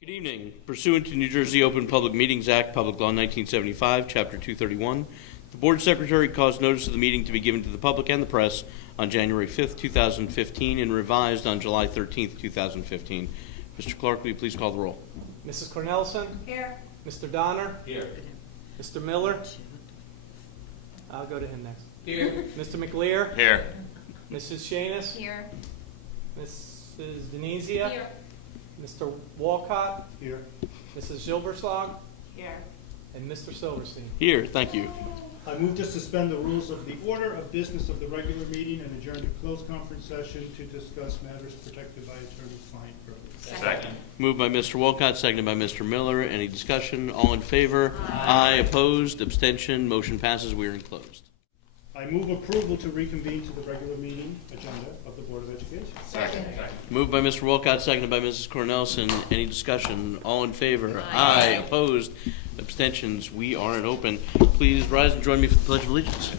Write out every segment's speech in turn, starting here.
Good evening. Pursuant to New Jersey Open Public Meetings Act, Public Law 1975, Chapter 231, the Board Secretary caused notice of the meeting to be given to the public and the press on January 5th, 2015, and revised on July 13th, 2015. Mr. Clark, will you please call the roll? Mrs. Cornelison? Here. Mr. Donner? Here. Mr. Miller? I'll go to him next. Here. Mr. McLear? Here. Mrs. Shanis? Here. Mrs. Denizia? Here. Mr. Walcott? Here. Mrs. Zilberslag? Here. And Mr. Silverstein. Here, thank you. I move to suspend the rules of the order of business of the regular meeting and adjourn to closed conference session to discuss matters protected by attorney-client privilege. Second. Moved by Mr. Walcott, seconded by Mr. Miller. Any discussion? All in favor? Aye. Opposed? Abstention? Motion passes. We are in closed. I move approval to reconvene to the regular meeting agenda of the Board of Education. Second. Moved by Mr. Walcott, seconded by Mrs. Cornelison. Any discussion? All in favor? Aye. Opposed? Abstentions? We are in open. Please rise and join me for the Pledge of Allegiance.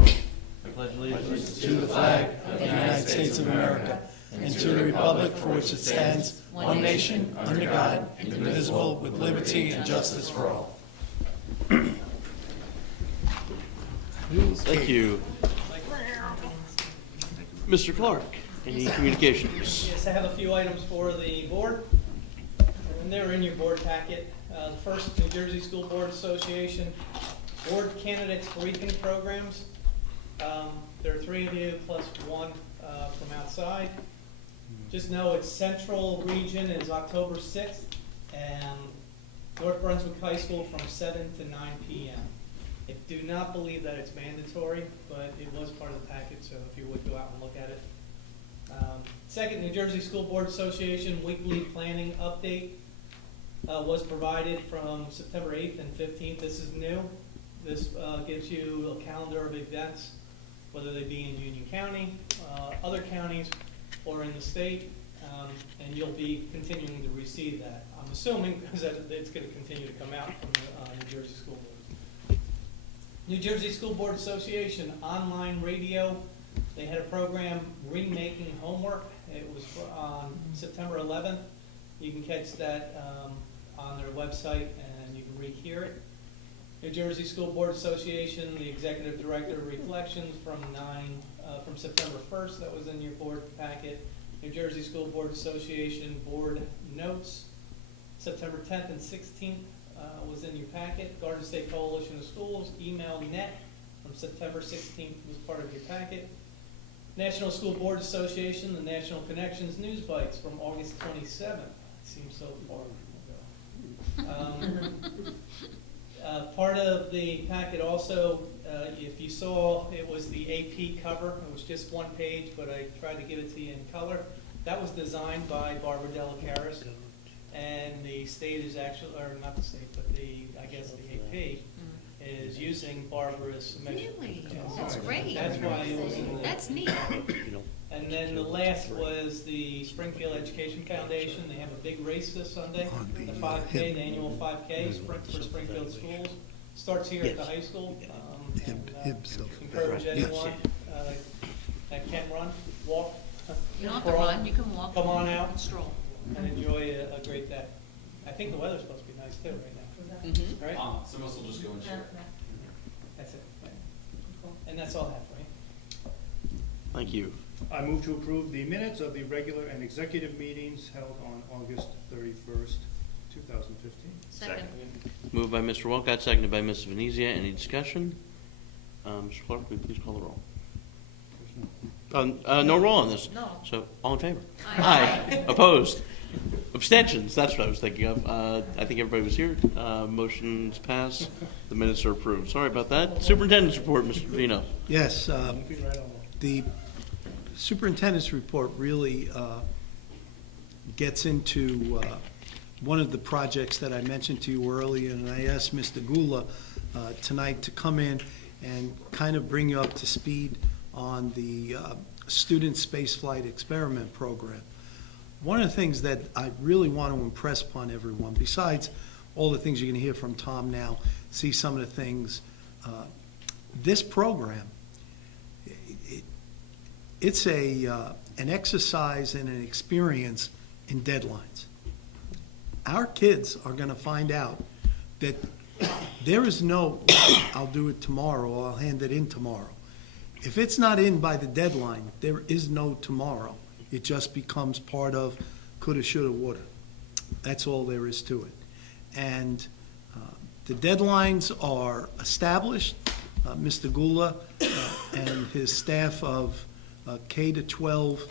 I pledge allegiance to the flag of the United States of America and to the republic for which it stands, one nation, under God, indivisible, with liberty and justice for all. Thank you. Mr. Clark, any communications? Yes, I have a few items for the board, and they're in your board packet. The first, New Jersey School Board Association Board Candidates Briefing Programs. There are 3 of you plus 1 from outside. Just know its central region is October 6th, and North Brunswick High School from 7 to 9 p.m. I do not believe that it's mandatory, but it was part of the package, so if you would go out and look at it. Second, New Jersey School Board Association Weekly Planning Update was provided from September 8th and 15th. This is new. This gives you a calendar of events, whether they be in Union County, other counties, or in the state, and you'll be continuing to receive that. I'm assuming because it's going to continue to come out from the New Jersey School Board. New Jersey School Board Association online radio. They had a program, Remaking Homework. It was on September 11th. You can catch that on their website and you can rehear it. New Jersey School Board Association, the Executive Director Reflections from September 1st. That was in your board packet. New Jersey School Board Association Board Notes, September 10th and 16th. Was in your packet. Garden State Coalition of Schools, email net from September 16th was part of your packet. National School Board Association, the National Connections News Bites from August 27th. It seems so far ago. Part of the packet also, if you saw, it was the AP cover. It was just 1 page, but I tried to give it to you in color. That was designed by Barbara Delacaris. And the state is actually, or not the state, but I guess the AP is using Barbara's submission. Really? Yes. That's great. That's why it was in there. That's neat. And then the last was the Springfield Education Foundation. They have a big race this Sunday, the 5K, the annual 5K for Springfield schools. Starts here at the high school. Encourage anyone that can run, walk. You don't have to run, you can walk. Come on out. And stroll. And enjoy a great day. I think the weather's supposed to be nice too right now. Mm-hmm. Right? Some of us will just go and share. That's it. And that's all I have for you. Thank you. I move to approve the minutes of the regular and executive meetings held on August 31st, 2015. Second. Moved by Mr. Walcott, seconded by Mrs. Venezia. Any discussion? Mr. Clark, will you please call the roll? No roll on this. No. So, all in favor? Aye. Opposed? Abstentions? That's what I was thinking of. I think everybody was here. Motions pass. The minutes are approved. Sorry about that. Superintendent's report, Mr. Vino. Yes, Be right on. the superintendent's report really gets into one of the projects that I mentioned to you earlier, and I asked Mr. Gula tonight to come in and kind of bring you up to speed on the Student Spaceflight Experiment Program. One of the things that I really want to impress upon everyone, besides all the things you're going to hear from Tom now, see some of the things, this program, it's an exercise and an experience in deadlines. Our kids are going to find out that there is no, I'll do it tomorrow, or I'll hand it in tomorrow. If it's not in by the deadline, there is no tomorrow. It just becomes part of coulda, shoulda, woulda. That's all there is to it. And the deadlines are established. Mr. Gula and his staff of K to 12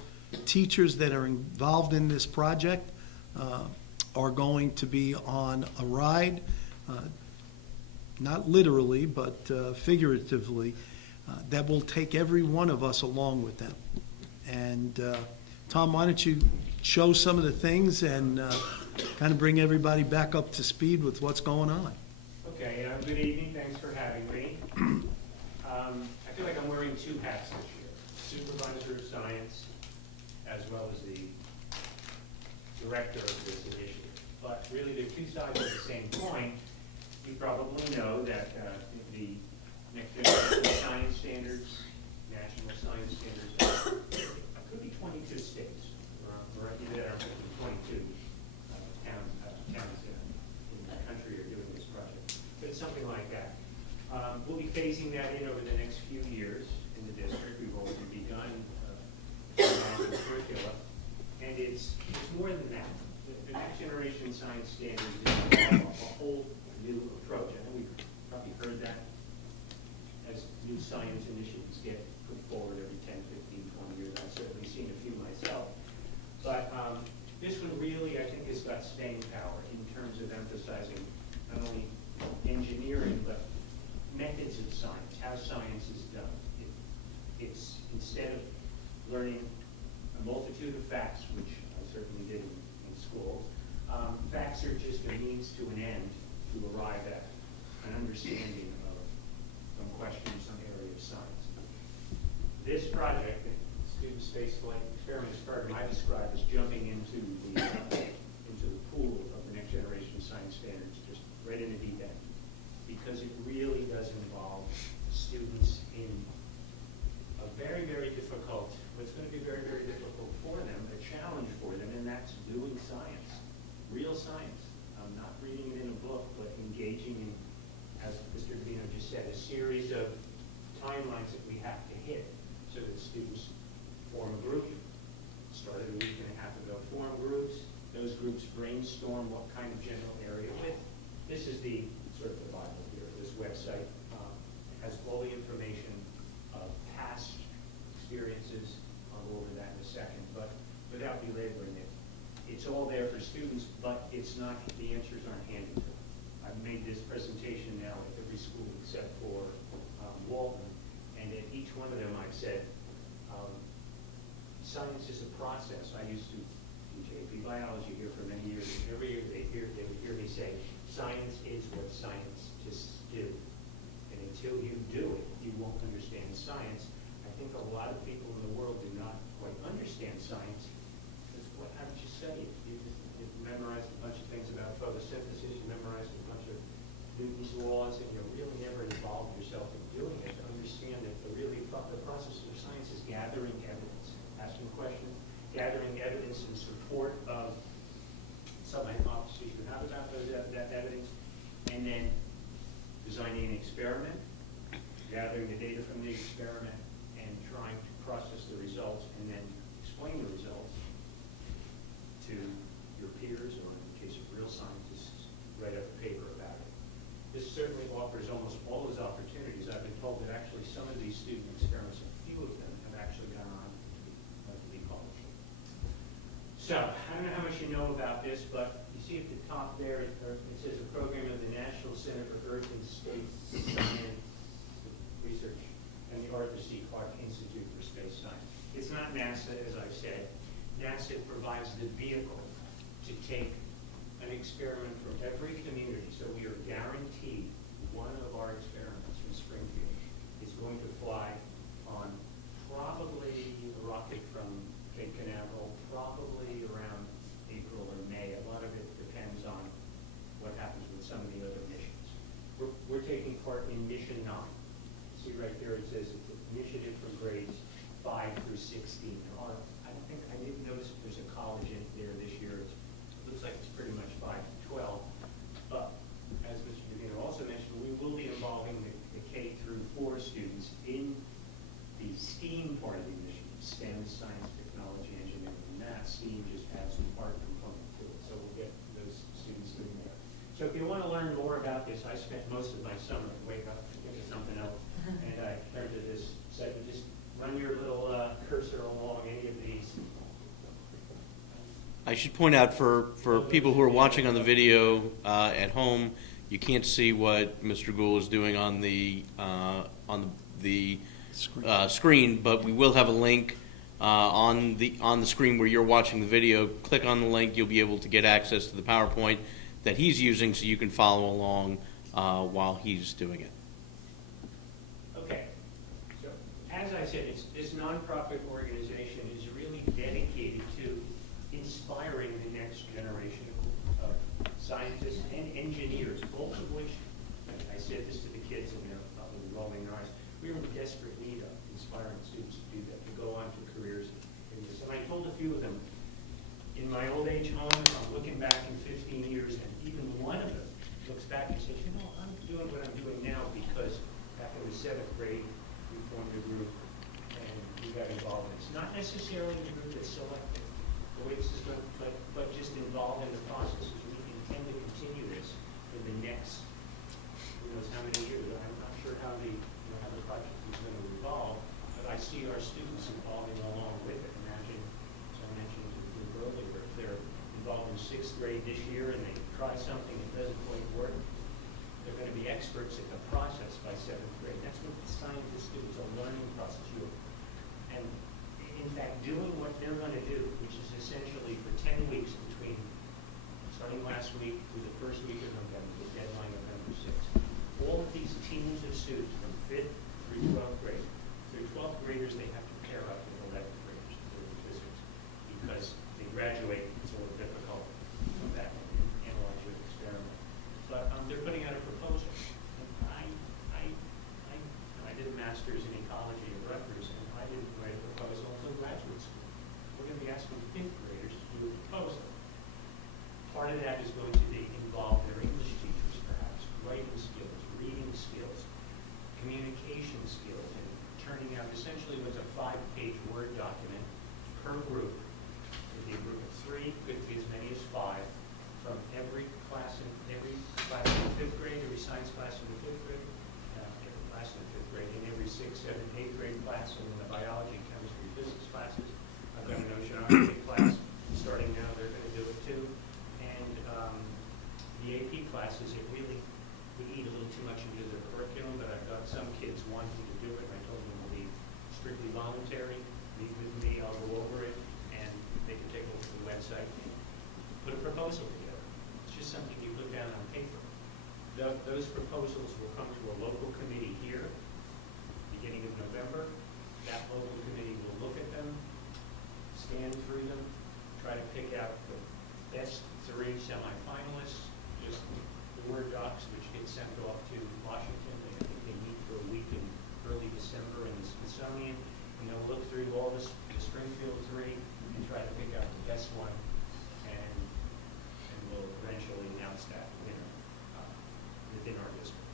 teachers that are involved in this project are going to be on a ride, not literally, but figuratively, that will take every one of us along with them. And Tom, why don't you show some of the things and kind of bring everybody back up to speed with what's going on? Okay, good evening, thanks for having me. I feel like I'm wearing two hats this year, supervisor of science, as well as the director of this initiative. But really, they're two sides of the same coin. You probably know that the next generation science standards, national science standards, could be 22 states, or either 22 towns in the country are doing this project. But it's something like that. We'll be phasing that in over the next few years in the district. We've already begun the curricula, and it's more than that. The next generation science standards is a whole new approach. I know we've probably heard that as new science initiatives get put forward every 10, 15, 20 years. I've certainly seen a few myself. But this one really, I think, has got staying power in terms of emphasizing not only engineering, but methods of science, how science is done. It's instead of learning a multitude of facts, which I certainly did in school, facts are just a means to an end to arrive at an understanding of some question, some area of science. This project, the Student Space Flight Experiments Program, I describe as jumping into the pool of the next generation science standards, just right in the deep end, because it really does involve students in a very, very difficult, what's going to be very, very difficult for them, a challenge for them, and that's doing science, real science. Not reading it in a book, but engaging in, as Mr. Davino just said, a series of timelines that we have to hit so that students form a group. Started a week and a half ago, form groups. Those groups brainstorm what kind of general area with. This is the sort of the Bible here. This website has all the information of past experiences. I'll go over that in a second, but without belaboring it, it's all there for students, but it's not, the answers aren't handed to them. I've made this presentation now at every school except for Walton, and at each one of them I've said, science is a process. I used to teach AP biology here for many years, and every year they would hear me say, science is what scientists do. And until you do it, you won't understand science. I think a lot of people in the world do not quite understand science. Because how did you study it? You memorized a bunch of things about photosynthesis, you memorized a bunch of Newton's laws, and you really never involved yourself in doing it to understand that the process of science is gathering evidence, asking questions, gathering evidence in support of some hypotheses you have about that evidence, and then designing an experiment, gathering the data from the experiment, and trying to process the results, and then explain the results to your peers, or in the case of real scientists, write up a paper about it. This certainly offers almost all those opportunities. I've been told that actually some of these student experiments, a few of them, have actually gone on to be published. So, I don't know how much you know about this, but you see at the top there, it says a program of the National Center for Earth and Space Science Research and the Arthur C. Clarke Institute for Space Science. It's not NASA, as I've said. NASA provides the vehicle to take an experiment from every community. So we are guaranteed one of our experiments from Springfield is going to fly on probably a rocket from Cape Canaveral, probably around April or May. A lot of it depends on what happens with some of the other missions. We're taking part in Mission 9. See right there, it says it's an initiative from grades 5 through 16. I didn't notice if there's a college in there this year. my summer, wake up, think of something else. And I turned to this, said, just run your little cursor along any of these. I should point out for people who are watching on the video at home, you can't see what Mr. Gould is doing on the screen, but we will have a link on the screen where you're watching the video. Click on the link, you'll be able to get access to the PowerPoint that he's using, so you can follow along while he's doing it. Okay, so as I said, this nonprofit organization is really dedicated to inspiring the next generation of scientists and engineers, both of which, I said this to the kids and they're probably rolling their eyes, we are in desperate need of inspiring students to do that, to go on to careers in this. And I told a few of them, in my old age home, I'm looking back in 15 years, and even one of them looks back and says, you know, I'm doing what I'm doing now because back in the 7th grade, we formed a group and we got involved. It's not necessarily the group that's selected, the way this is going, but just involved in the process. We intend to continue this for the next, who knows how many years. I'm not sure how the project is going to evolve, but I see our students evolving along with it. Imagine, as I mentioned to the group earlier, if they're involved in 6th grade this year and they try something that doesn't quite work, they're going to be experts in the process by 7th grade. That's what the scientists do. It's a learning process. And in fact, doing what they're going to do, which is essentially for 10 weeks between starting last week through the first week of November, the deadline November 6th, all of these teams of students from 5th through 12th grade, through 12th graders, they have to pair up with 11th graders to do physics because they graduate. It's a little difficult to come back and analyze your experiment. But they're putting out a proposal. And I did a master's in ecology at Rutgers, and I didn't write a proposal until graduate school. We're going to be asking 5th graders to do a proposal. Part of that is going to involve their English teachers, perhaps, writing skills, reading skills, communication skills, and turning out essentially what's a 5-page Word document per group. Could be a group of 3, could be as many as 5, from every class in 5th grade, every science class in the 5th grade, every class in the 5th grade, and every 6th, 7th, 8th grade class, and in the biology, chemistry, physics classes. I've got an oceanography class starting now, they're going to do it too. And the AP classes, it really would eat a little too much into their curriculum, but I've got some kids wanting to do it, and I told them it'll be strictly voluntary. Meet with me, I'll go over it, and they can take a look at the website and put a proposal together. It's just something you put down on paper. Those proposals will come to a local committee here, beginning of November. That local committee will look at them, scan through them, try to pick out the best 3 semifinalists, just the Word docs, which get sent off to Washington. I think they meet for a week in early December in the Smithsonian, and they'll look through all the Springfield 3 and try to pick out the best one, and we'll eventually announce that winner within our district.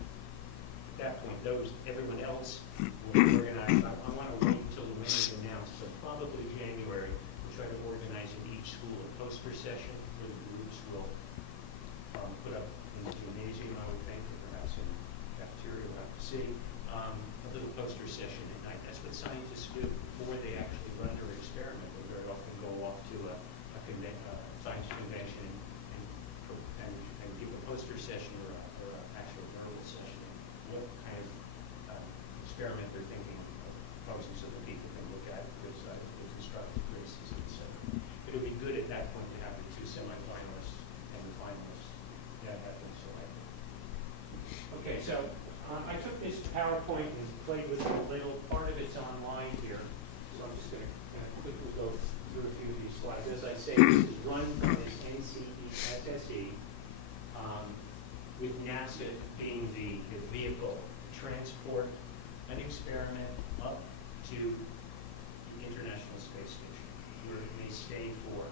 At that point, everyone else will be organized. I want to wait until the winner is announced, so probably January, we'll try to organize in each school a poster session where the groups will put up in the gymnasium, I would think, or perhaps in the cafeteria, we'll have to see, a little poster session at night. That's what scientists do before they actually run their experiment. They very often go off to a science convention and give a poster session or an actual verbal session. What kind of experiment they're thinking of proposing so that people can look at because the constructive criticism, etc. It'll be good at that point to have the 2 semifinalists and the finalists that have been selected. Okay, so I took this PowerPoint and played with it a little. Part of it's online here, so I'm just going to quickly go through a few of these slides. As I say, this is run from this NCESSE, with NASA being the vehicle to transport an experiment up to the International Space Station, where it may stay for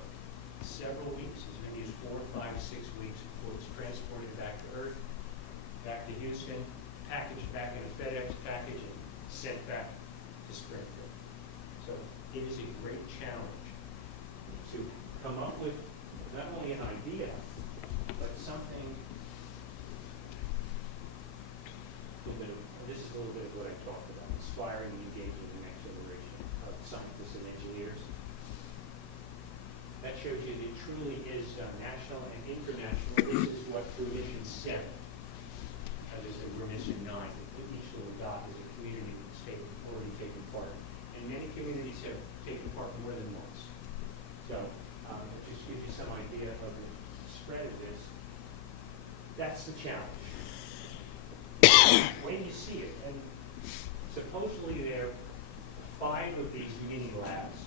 several weeks, as many as 4, 5, 6 weeks before it's transported back to Earth, back to Houston, packaged back in a FedEx package, and sent back to Springfield. So it is a great challenge to come up with not only an idea, but something this is a little bit of what I talked about, inspiring and engaging the next generation of scientists and engineers. That shows you that it truly is national and international. This is what through Mission 7, as I said, we're Mission 9, that each little dot is a community that's already taken part. And many communities have taken part more than once. So it just gives you some idea of the spread of this. That's the challenge. When you see it, and supposedly there are 5 of these mini labs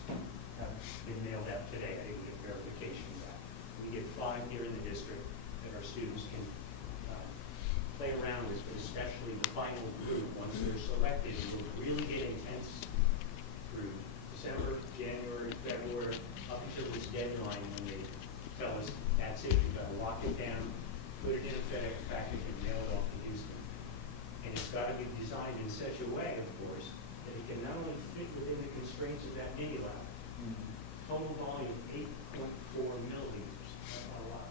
have been mailed out today. I didn't get verification of that. We get 5 here in the district that our students can play around with, but especially the final group, once they're selected, and will really get intense through December, January, February, up until this deadline when they tell us, that's it, you've got to lock it down, put it in a FedEx package, and mail it off to Houston. And it's got to be designed in such a way, of course, that it can not only fit within the constraints of that mini lab, total volume 8.4 milliliters. That's not a lot.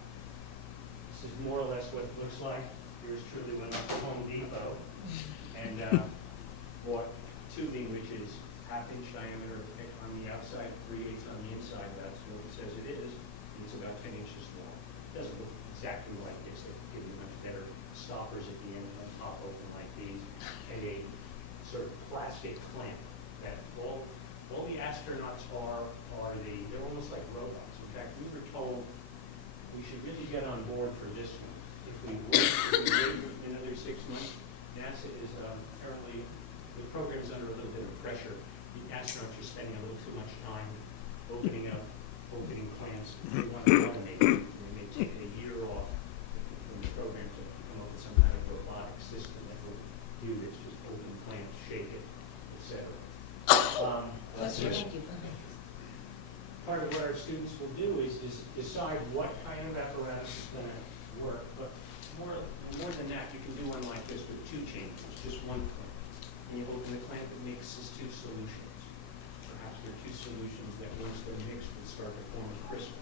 This is more or less what it looks like. Yours truly went up to Home Depot and bought tubing which is 1/2 inch diameter on the outside, 3/8 on the inside. That's what it says it is. And it's about 10 inches long. It doesn't look exactly like this. They give you much better stoppers at the end and pop open like these, and a sort of plastic clamp that all the astronauts they're almost like robots. In fact, we were told we should really get on board for this one. If we wait another 6 months, NASA is apparently, the program is under a little bit of pressure. The astronauts are spending a little too much time opening clamps. They want to automate it. They may take a year off from the program to come up with some kind of robotic system that will do this, just open clamps, shake it, etc. Thank you. Part of what our students will do is decide what kind of apparatus is going to work. But more than that, you can do one like this with 2 chambers, just 1 clamp. And you open the clamp, it mixes 2 solutions. Perhaps there are 2 solutions that once they're mixed will start to form a crystal.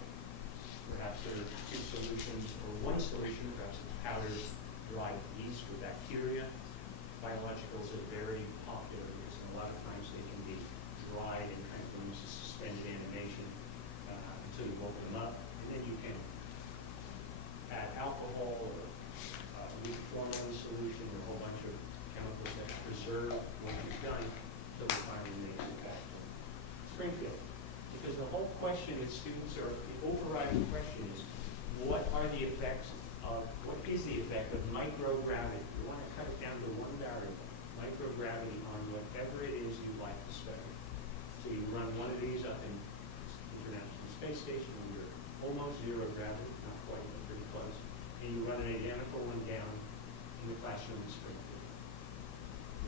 Perhaps there are 2 solutions, or 1 solution, perhaps it's powdered dried yeast or bacteria. Biologicals are very popular because a lot of times they can be dried and kind of almost a suspended animation until you open them up. And then you can add alcohol or weak formalin solution or a whole bunch of chemicals that preserve what you've done until the finally makes it back to Springfield. Because the whole question that students are, the overriding question is, what is the effect of microgravity? You want to cut it down to 1 variable, microgravity on whatever it is you'd like to study. So you run one of these up in International Space Station under almost 0 gravity, not quite, but pretty close. And you run an identical one down in the classroom in Springfield.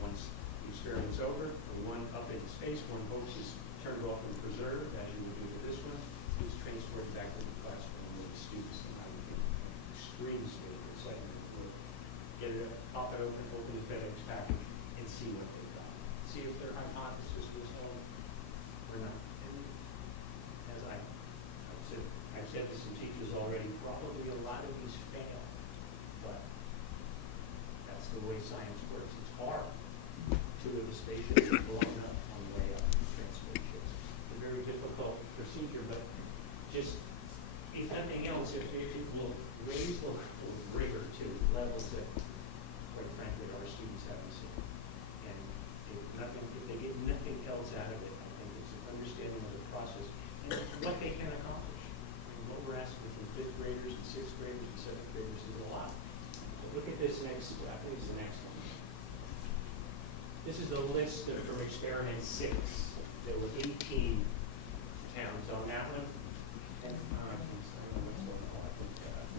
Once the experiment's over, the one up in space, one hopes is turned off and preserved, as you would do with this one, is transported back to the classroom with the students and I would think extreme state of excitement. We'll get it, pop it open the FedEx package, and see what they've got. See if their hypothesis was held or not. And as I've said to some teachers already, probably a lot of these fail, but that's the way science works. It's hard. 2 of the spaceships are blown up on the way up, transport ships. It's a very difficult procedure, but just, if nothing else, it will raise the level of rigor to levels that, quite frankly, our students haven't seen. And if they get nothing else out of it, I think it's an understanding of the process and what they can accomplish. And what we're asking from 5th graders and 6th graders and 7th graders is a lot. So look at this next, I think it's the next one. This is a list from experiment 6. There were 18 towns on that one. And,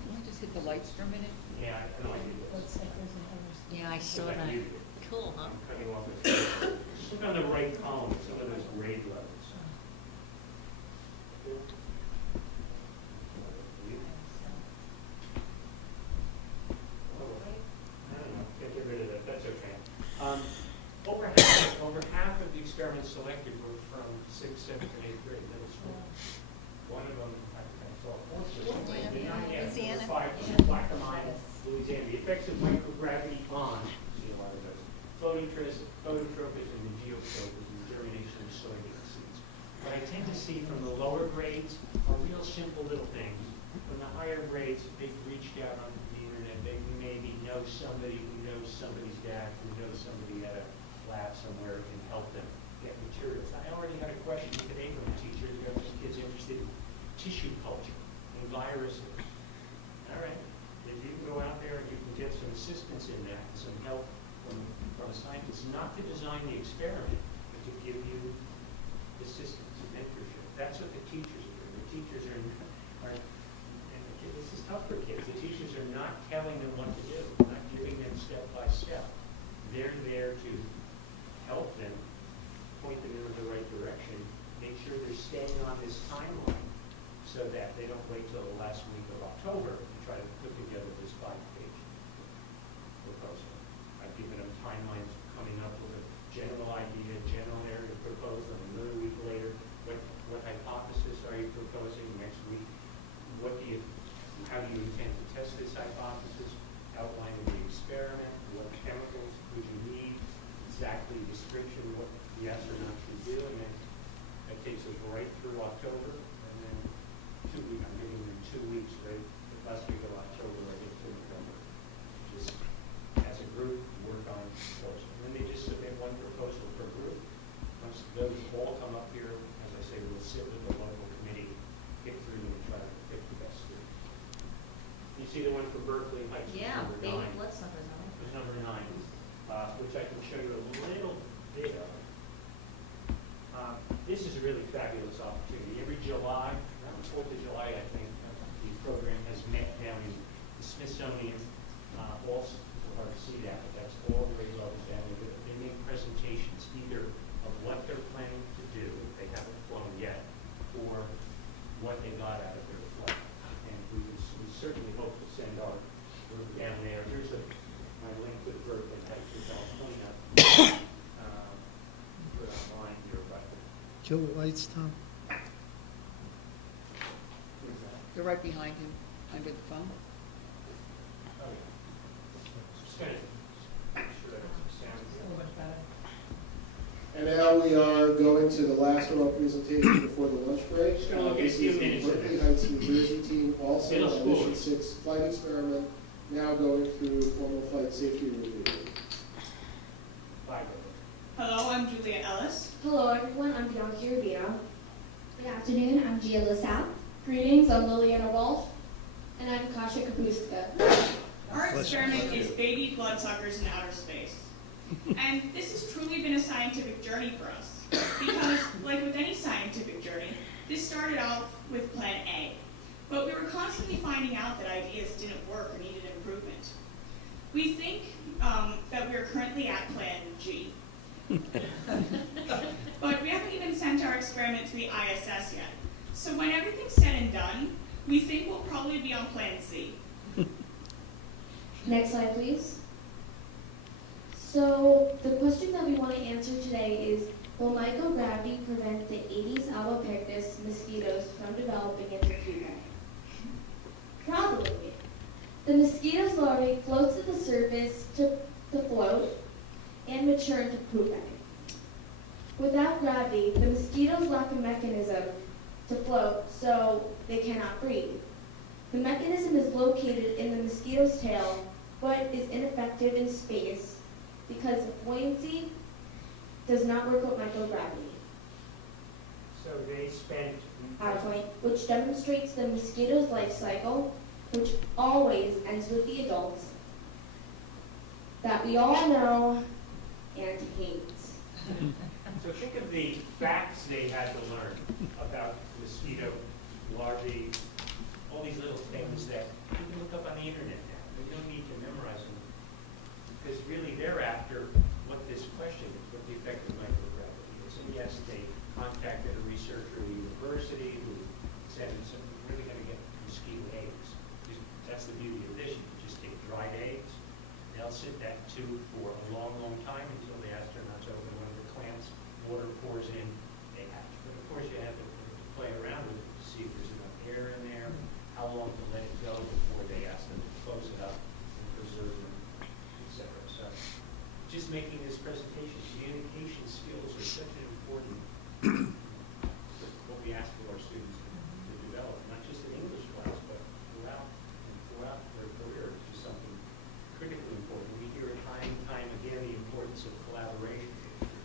Can I just hit the lights for a minute? yeah, I know I did this. Yeah, I saw Because I that. muted it. Cool, huh? I'm cutting off it. Just look on the right column, some of those grade levels. I don't know, get rid of that, that's okay. Over half of the experiments selected were from 6th, 7th, and 8th grade middle school. One of them, I saw, Louisiana. 5, Plaquemine, Louisiana. The effects of microgravity on, see a lot of those, phototropism and geotropism, germination of soybean seeds. What I tend to see from the lower grades are real simple little things. From the higher grades, they've reached out on the internet. They maybe know somebody who knows somebody's dad, who knows somebody at a lab somewhere who can help them get materials. I already had a question today from a teacher who got some kids interested in tissue culture and viruses. All right, if you can go out there and you can get some assistance in that, some help from a scientist, not to design the experiment, but to give you assistance, mentorship. That's what the teachers are doing. The teachers are and this is tough for kids. The teachers are not telling them what to do, not giving them step by step. They're there to help them, point them in the right direction, make sure they're staying on this timeline so that they don't wait till the last week of October to try to put together this 5-page proposal. I've given them timelines coming up with a general idea, general area proposal, and another week later, what hypothesis are you proposing next week? How do you intend to test this hypothesis? Outline of the experiment, what chemicals would you need, exactly description of what the astronaut should do, and then that takes us right through October, and then 2 weeks, I'm giving them 2 weeks, right? The last week of October, I get to November. Just as a group, work on proposal. And then they just submit one proposal per group. Once those all come up here, as I say, we'll sit with the local committee, pick through them and try to pick the best three. You see the one for Berkeley Heights, is Yeah, number baby, 9. what's number 9? Is number 9, which I can show you a little bit of. This is a really fabulous opportunity. Every July, around the 4th of July, I think, the program has met down in the Smithsonian. Also, it's hard to see that, but that's all the grade levels down there. They make presentations either of what they're planning to do, if they haven't flown yet, or what they got out of their flight. And we certainly hope to send our group down there. Here's my link to the Berkeley Heights, which I'll point out. Put online here, but Kill the lights, Tom. where's that? You're right behind him, under the phone. Oh, yeah. Just kind of make sure that it's sound. And now we are going to the last oral presentation before the lunch break. Just gonna look at a This few is the minutes of Berkeley this. Heights, New Jersey team, also Middle on Mission schoolers. 6 flight experiment, now going through formal flight safety review. Bye, Hello, I'm Julia Ellis. Hello everyone, I'm Bianca Rubino. Good afternoon, I'm Gia LaSalle. Greetings, I'm Liliana Walsh. And I'm Kasha Kapuska. Our experiment is baby bloodsuckers in outer space. And this has truly been a scientific journey for us. Because, like with any scientific journey, this started off with Plan A. But we were constantly finding out that ideas didn't work or needed improvement. We think that we are currently at Plan G. But we haven't even sent our experiment to the ISS yet. So when everything's said and done, we think we'll probably be on Plan Z. Next slide, please. So the question that we want to answer today is, will microgravity prevent the Aedes albopictus mosquitoes from developing into pupae? Probably. The mosquito's larvae floats to the surface to float and mature into pupae. Without gravity, the mosquitoes lack a mechanism to float, so they cannot breathe. The mechanism is located in the mosquito's tail, but is ineffective in space because buoyancy does not work with microgravity. So they spent. PowerPoint, which demonstrates the mosquito's life cycle, which always ends with the adults that we all know and hate. So think of the facts they had to learn about mosquito larvae, all these little things that you can look up on the internet now. There's no need to memorize them. Because really they're after what this question is, what the effect of microgravity is. And yes, they contacted a researcher at a university who said, so we're really going to get mosquito eggs. That's the beauty of this. You can just take dried eggs. They'll sit that tube for a long, long time until the astronauts open one of the clamps, water pours in, they hatch. But of course you have to play around with it to see if there's enough air in there, how long to let it go before they ask them to close it up and preserve them, etc. So just making this presentation, communication skills are such an important, what we ask of our students to develop, not just in English class, but throughout their career. It's just something critically important. We hear it time and time again, the importance of collaboration,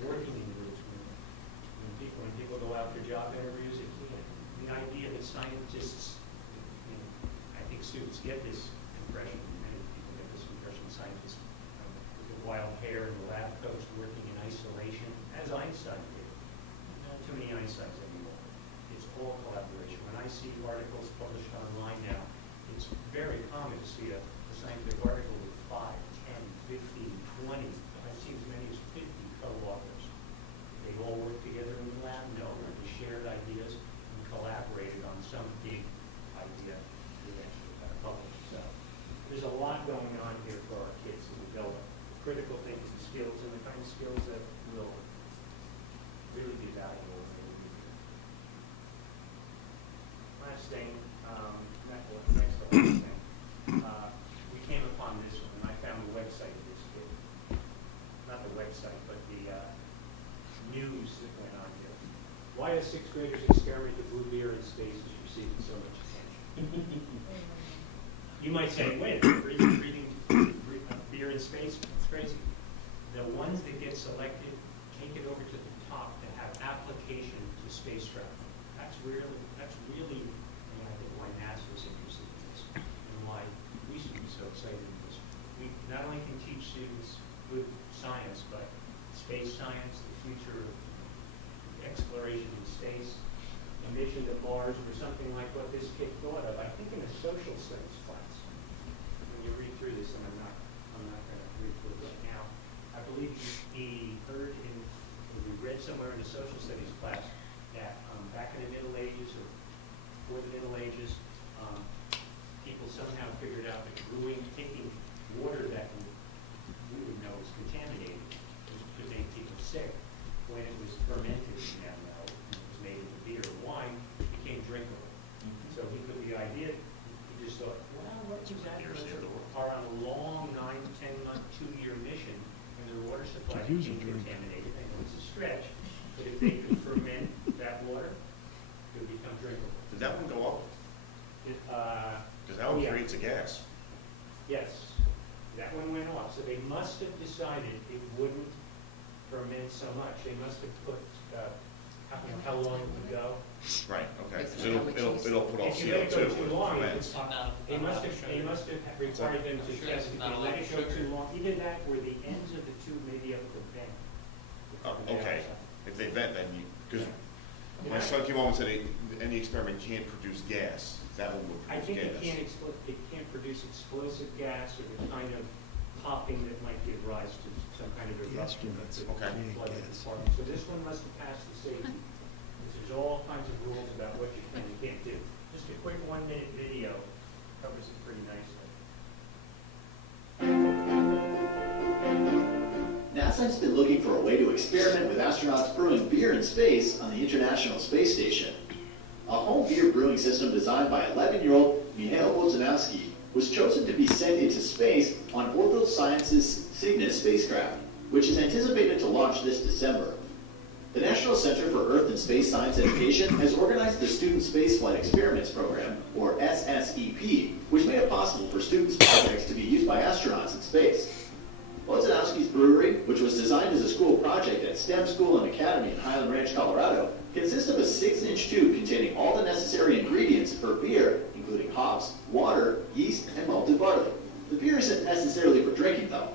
working in groups. When people go out for job interviews, the idea that scientists, I think students get this impression, many people get this impression, scientists with the wild hair and the lab coats working in isolation, as Einstein did. Not too many Einsteins anymore. It's all collaboration. When I see articles published online now, it's very common to see a scientific article with 5, 10, 15, 20, I've seen as many as 50 co-authors. They all work together in the lab? No, they shared ideas and collaborated on some big idea that actually got published. So there's a lot going on here for our kids to develop critical thinking skills and the kind of skills that will really be valuable in the future. Last thing, next to last thing, we came upon this one, and I found the website of this kid. Not the website, but the news that went on here. Why a sixth grader's experiment with blue beer in space is receiving so much attention? You might say, wait, breathing beer in space, it's crazy. The ones that get selected take it over to the top to have application to space travel. That's really, I think why NASA is interested in this and why we should be so excited in this. We not only can teach students good science, but space science, the future of exploration in space, a mission to Mars, or something like what this kid thought of, I think in a social studies class. When you read through this, and I'm not going to read through it right now, I believe he heard we read somewhere in a social studies class that back in the Middle Ages or before the Middle Ages, people somehow figured out that taking water that we would know is contaminated could make people sick. When it was fermented, we now know, it was made into beer or wine, it became drinkable. So he put the idea, he just thought, well, what was that? Are on a long 9, 10-month, 2-year mission, and their water supply became contaminated. I know it's a stretch, but if they could ferment that water, it would become drinkable. Did that one go up? Because that one Yeah. creates a gas. Yes, that one went off. So they must have decided it wouldn't ferment so much. They must have put, how long it would go. Right, okay. Based So on how much it'll put off If you let it go CO2 too when long, it it ferments. they must have required them to test if they let it go too long. Either that or the ends of the tube may be able to bend. Oh, okay. If they vent, then because my son came home and said, any experiment can't produce gas. That one will I produce think gas. it can't produce explosive gas or the kind of popping that might give rise to some kind of eruption. astronauts that could Okay. flood the gas. compartment. So this one must have passed the safety. There's all kinds of rules about what you can and can't do. Just a quick 1-minute video covers it pretty nicely. NASA's been looking for a way to experiment with astronauts brewing beer in space on the International Space Station. A home beer brewing system designed by 11-year-old Mihail Wozniacki was chosen to be sent into space on Orbital Sciences' Cygnus spacecraft, which is anticipated to launch this December. The National Center for Earth and Space Science Education has organized the Student Spaceflight Experiments Program, or SSEP, which made it possible for students' projects to be used by astronauts in space. Wozniacki's brewery, which was designed as a school project at STEM School and Academy in Highland Ranch, Colorado, consists of a 6-inch tube containing all the necessary ingredients for beer, including hops, water, yeast, and malted barley. The beer isn't necessarily for drinking, though.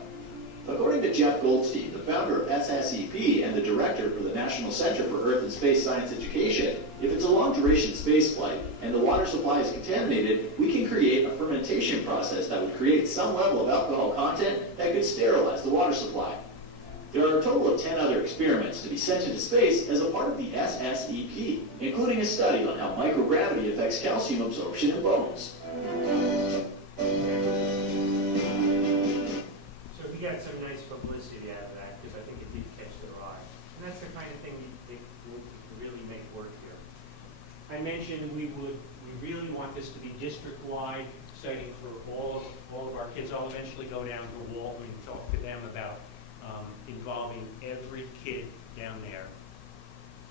According to Jeff Goldstein, the founder of SSEP and the director for the National Center for Earth and Space Science Education, if it's a long-duration space flight and the water supply is contaminated, we can create a fermentation process that would create some level of alcohol content that could sterilize the water supply. There are a total of 10 other experiments to be sent into space as a part of the SSEP, including a study on how microgravity affects calcium absorption in bones. So we got some nice publicity out of that because I think it did catch their eye. And that's the kind of thing we would really make work here. I mentioned we really want this to be district-wide, exciting for all of our kids. I'll eventually go down to Walton and talk to them about involving every kid down there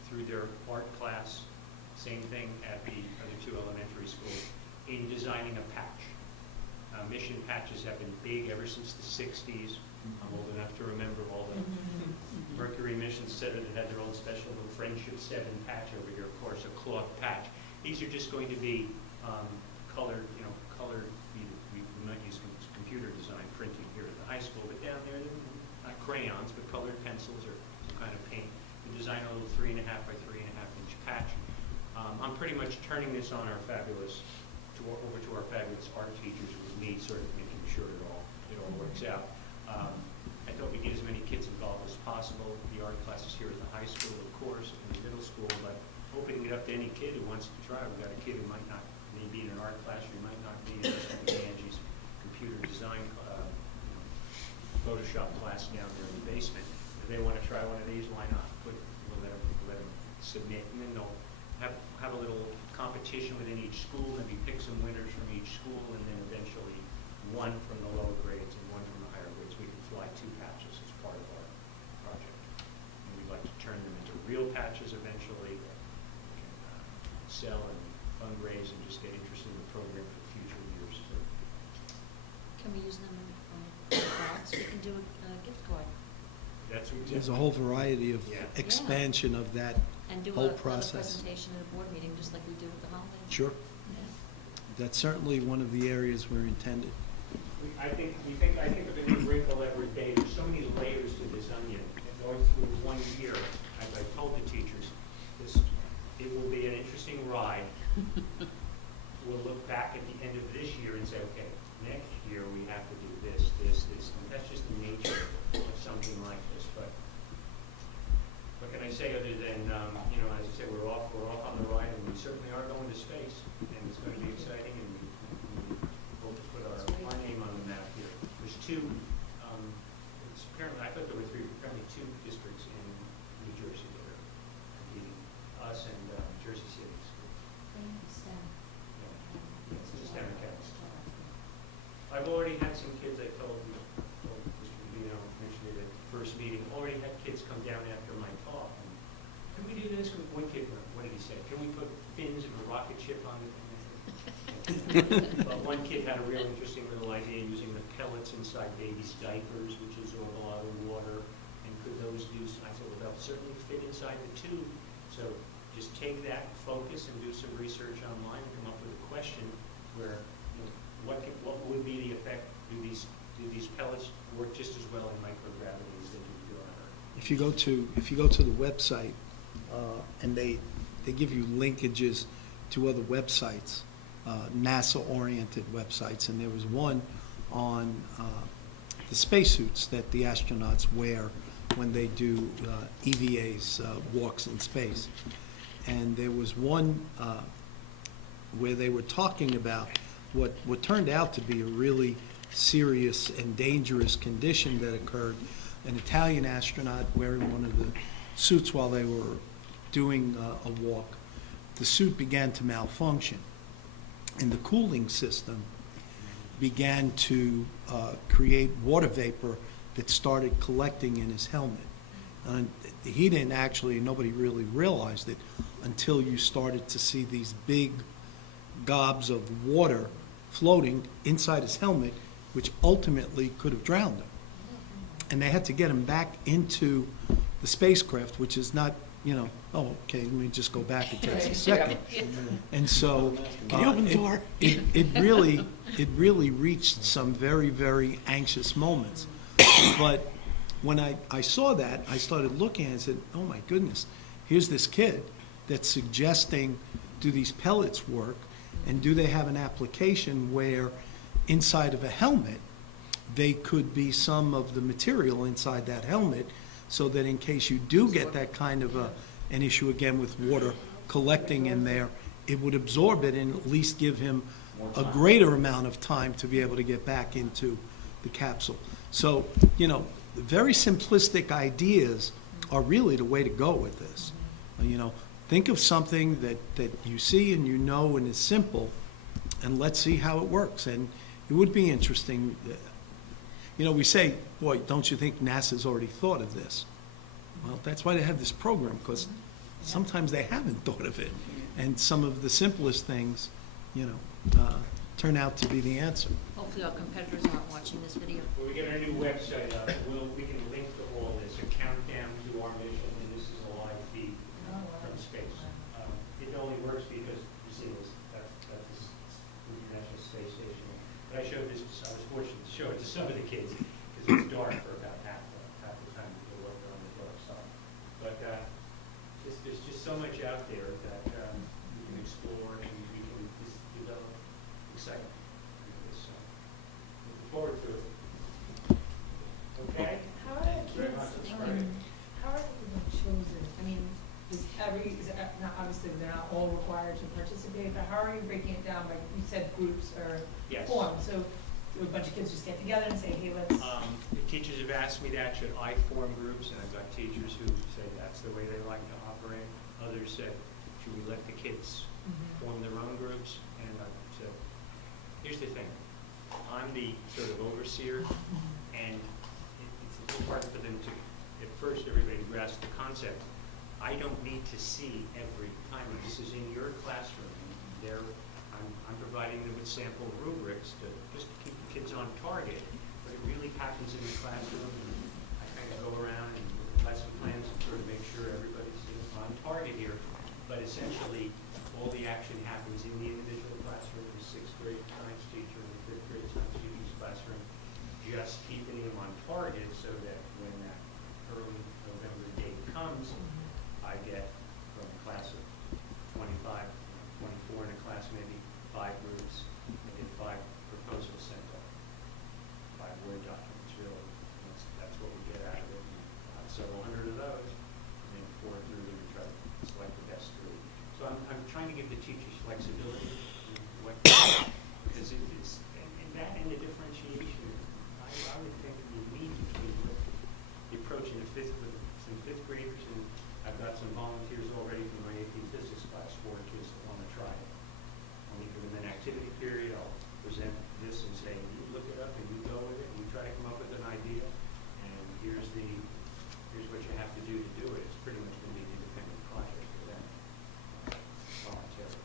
through their art class, same thing at the other two elementary schools, in designing a patch. Mission patches have been big ever since the 60s. I'm old enough to remember all the Mercury Mission Center that had their own special little Friendship 7 patch over here, of course, a cloth patch. These are just going to be colored, colored, we might use computer design printing here at the high school, but down there, they're not crayons, but colored pencils or some kind of paint. We design a little 3.5 by 3.5 inch patch. I'm pretty much turning this on over to our fabulous art teachers with me sort of making sure it all works out. I thought we'd get as many kids involved as possible. The art classes here at the high school, of course, and the middle school, but hoping to get up to any kid who wants to try. We've got a kid who might not be in an art class, or might not be in Angie's computer design Photoshop class down there in the basement. If they want to try one of these, why not? We'll let them submit, and then they'll have a little competition within each school, maybe pick some winners from each school, and then eventually one from the lower grades and one from the higher grades. We can fly 2 patches as part of our project. And we'd like to turn them into real patches eventually that we can sell and fundraise and just get interested in the program for future years. So Can we use them on cards? We can do a gift card that's what There's a whole variety of Yeah. expansion of that and do whole a process. presentation at a board meeting, just like we do at the holiday. Sure. That's certainly one of the areas we're intended. I think of a new wrinkle every day. There's so many layers to this onion. And going through 1 year, as I told the teachers, it will be an interesting ride. We'll look back at the end of this year and say, okay, next year we have to do this. And that's just the nature of something like this. But what can I say other than, as I said, we're off on the ride, and we certainly are going to space, and it's going to be exciting, and we hope to put our name on the map here. There's 2, apparently, I thought there were 3, apparently 2 districts in New Jersey that are competing, us and Jersey City. It's just Democrats. I've already had some kids, I told Mr. Rubino, mentioned it at the first meeting, already had kids come down after my talk. And, can we do this? One kid, what did he say? Can we put fins and a rocket ship on it? But one kid had a real interesting little idea using the pellets inside babies' diapers, which absorb a lot of water. And could those do, I said, well, they'll certainly fit inside the tube. So just take that, focus, and do some research online and come up with a question where, what would be the effect? Do these pellets work just as well in microgravity as they do on Earth? If you go to the website, and they give you linkages to other websites, NASA-oriented websites, and there was one on the spacesuits that the astronauts wear when they do EVA's walks in space. And there was one where they were talking about what turned out to be a really serious and dangerous condition that occurred. An Italian astronaut wearing one of the suits while they were doing a walk, the suit began to malfunction, and the cooling system began to create water vapor that started collecting in his helmet. And he didn't actually, nobody really realized it until you started to see these big gobs of water floating inside his helmet, which ultimately could have drowned him. And they had to get him back into the spacecraft, which is not, oh, okay, let me just go back, it takes a second. And so it really reached some very, very anxious moments. But when I saw that, I started looking and said, oh my goodness, here's this kid that's suggesting, do these pellets work? And do they have an application where inside of a helmet, they could be some of the material inside that helmet, so that in case you do get that kind of an issue again with water collecting in there, it would absorb it and at least give him a greater amount of time to be able to get back into the capsule. So, very simplistic ideas are really the way to go with this. Think of something that you see and and is simple, and let's see how it works. And it would be interesting. You know, we say, boy, don't you think NASA's already thought of this? Well, that's why they have this program, because sometimes they haven't thought of it. And some of the simplest things, you know, turn out to be the answer. Hopefully our competitors aren't watching this video. When we get our new website up, we can link to all this, a countdown to our mission, and this is a live feed from space. It only works because, you see, that's the International Space Station. But I showed this, I was fortunate to show it to some of the kids, because it's dark for about half the time we go over on the dark side. But there's just so much out there that we can explore and we can just develop excitement. So, looking forward to it. Okay? How are the Very kids, much. Right. how are they even chosen? I mean, not obviously they're not all required to participate, but how are you breaking it down? Like you said, groups or Yes. forms, so do a bunch of kids just get together and say, hey, let's. The teachers have asked me that, should I form groups, and I've got teachers who say that's the way they like to operate. Others said, should we let the kids form their own groups? And I said, here's the thing, I'm the sort of overseer, and it's a little hard for them to, at first, everybody grasp the concept. I don't need to see every time. This is in your classroom, and I'm providing them with sample rubrics to just keep the kids on target, but it really happens in the classroom. And I kind of go around and look at lesson plans and sort of make sure everybody's on target here. But essentially, all the action happens in the individual classroom, the sixth grade science teacher and the fifth grade science teacher's classroom, just keeping them on target so that when that early November date comes, I get from a class of 25, 24 in a class, maybe 5 groups, I get 5 proposals sent up, 5 Word documents, really. That's what we get out of it. Several hundred of those, and then 4 through them and try to select the best 3. So I'm trying to give the teachers flexibility in what, because it's, and that and the differentiation, I would think you need between the approach in the fifth with some 5th graders, and I've got some volunteers already from my AP physics class, 4 kids that want to try it. I'll give them an activity period, I'll present this and say, you look it up and you go with it, and you try to come up with an idea, and here's what you have to do it. It's pretty much going to be an independent project for them, voluntary.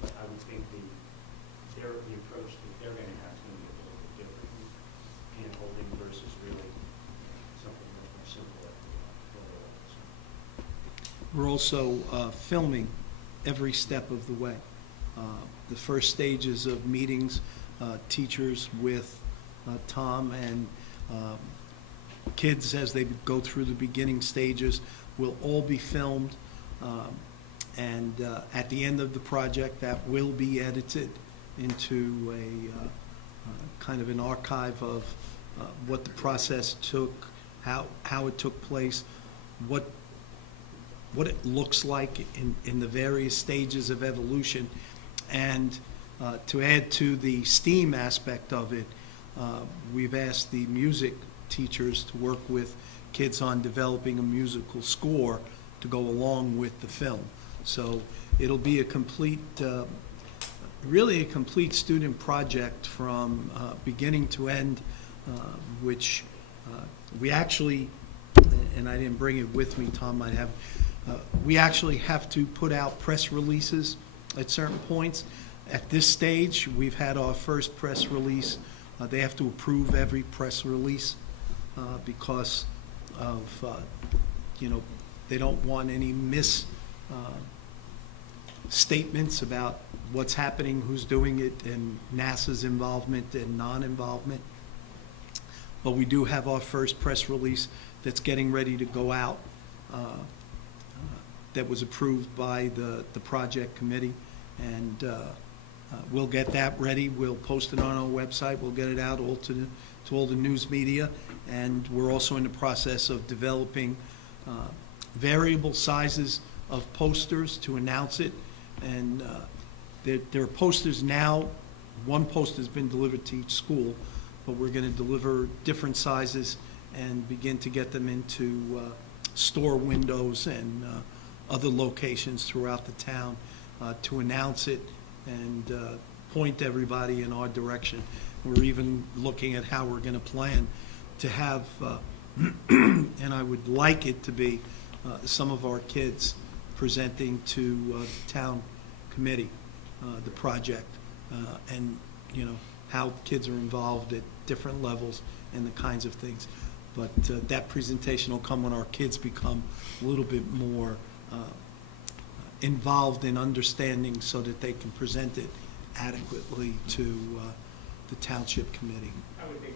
But I would think the approach that they're going to have is going to be a little bit different. Hand holding versus really something much more simple like the We're also filming every step of the way. The first stages of meetings, teachers with Tom and kids as they go through the beginning stages will all be filmed. And at the end of the project, that will be edited into a kind of an archive of what the process took, how it took place, what it looks like in the various stages of evolution. And to add to the STEAM aspect of it, we've asked the music teachers to work with kids on developing a musical score to go along with the film. So it'll be a complete, really a complete student project from beginning to end, which we actually, and I didn't bring it with me, Tom might have, we actually have to put out press releases at certain points. At this stage, we've had our first press release. They have to approve every press release because of, they don't want any statements about what's happening, who's doing it, and NASA's involvement and non-involvement. But we do have our first press release that's getting ready to go out that was approved by the project committee. And we'll get that ready. We'll post it on our website. We'll get it out all to all the news media. And we're also in the process of developing variable sizes of posters to announce it. And there are posters now. One poster has been delivered to each school, but we're going to deliver different sizes and begin to get them into store windows and other locations throughout the town to announce it and point everybody in our direction. We're even looking at how we're going to plan to have, and I would like it to be, some of our kids presenting to town committee the project, and, you know, how kids are involved at different levels and the kinds of things. But that presentation will come when our kids become a little bit more involved in understanding so that they can present it adequately to the township committee. I would think,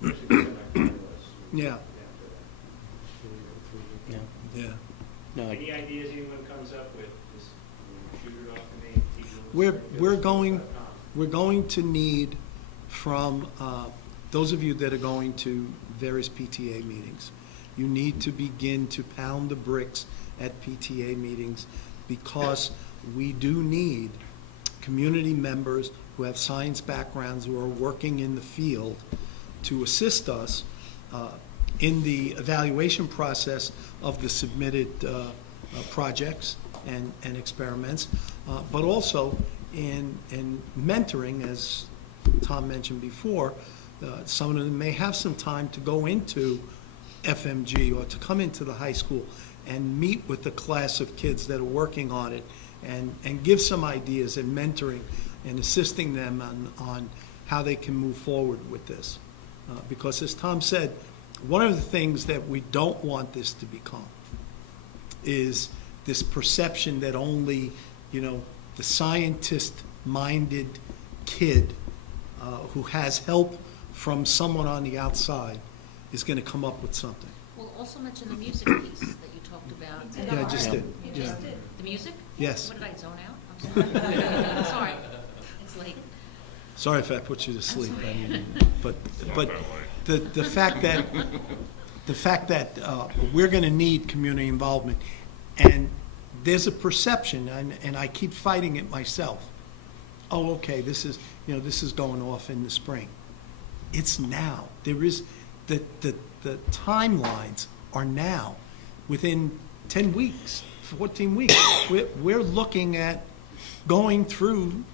we could push it to semi-finalists. Yeah. Yeah. Yeah. No, Any ideas anyone comes up with, just shoot it off to me. We're going to need from those of you that are going to various PTA meetings, you need to begin to pound the bricks at PTA meetings, because we do need community members who have science backgrounds, who are working in the field, to assist us in the evaluation process of the submitted projects and experiments, but also in mentoring, as Tom mentioned before. Some of them may have some time to go into FMG or to come into the high school and meet with the class of kids that are working on it, and give some ideas and mentoring and assisting them on how they can move forward with this. Because as Tom said, one of the things that we don't want this to become is this perception that only, you know, the scientist-minded kid who has help from someone on the outside is going to come up with something. We'll also mention the music piece that you talked about. Yeah, I just did. You Yeah. just did. The music? Yes. What did I zone out? I'm sorry. Sorry. It's late. Sorry if I put you to sleep. I mean, but the fact that we're going to need community involvement, and there's a perception, and I keep fighting it myself. Oh, okay, this is going off in the spring. It's now. There is the timelines are now, within 10 weeks, 14 weeks. We're looking at going through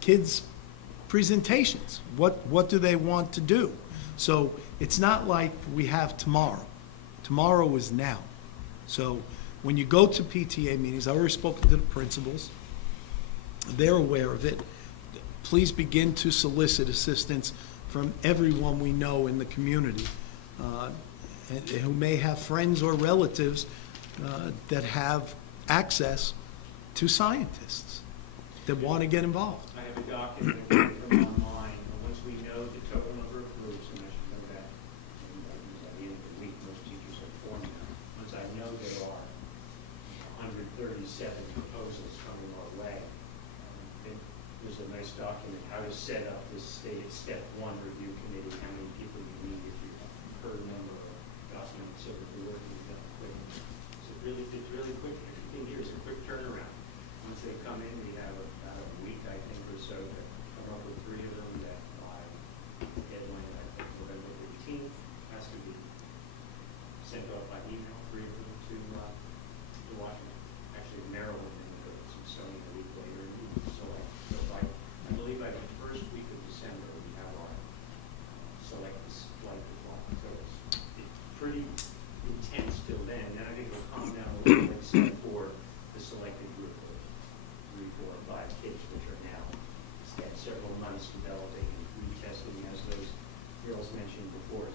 kids' presentations. What do they want to do? So it's not like we have tomorrow. Tomorrow is now. So when you go to PTA meetings, I've already spoken to the principals. They're aware of it. Please begin to solicit assistance from everyone we know in the community, and who may have friends or relatives that have access to scientists that want to get involved. I have a document from online, and once we know the total number of groups, and I should know that, and by the end of the week, most teachers have formed them. Once I know there are 137 proposals coming our way, and there's a nice document, how to set up this step one review committee, how many people you need if you per number of documents, so that the work is done quickly. So it's really quick. Everything here is a quick turnaround. Once they come in, we have about a week, I think, or so to come up with 3 of them that by deadline, I think November 15th, has to be sent off by email, 3 of them to Washington. Actually, Maryland, and some Sony a week later. So I believe by the first week of December, we have our select flight to fly. So it's pretty intense till then. Then I think it'll calm down a little bit, except for the selected group of 3, 4, 5 kids, which are now spent several months developing and retesting, as those girls mentioned before,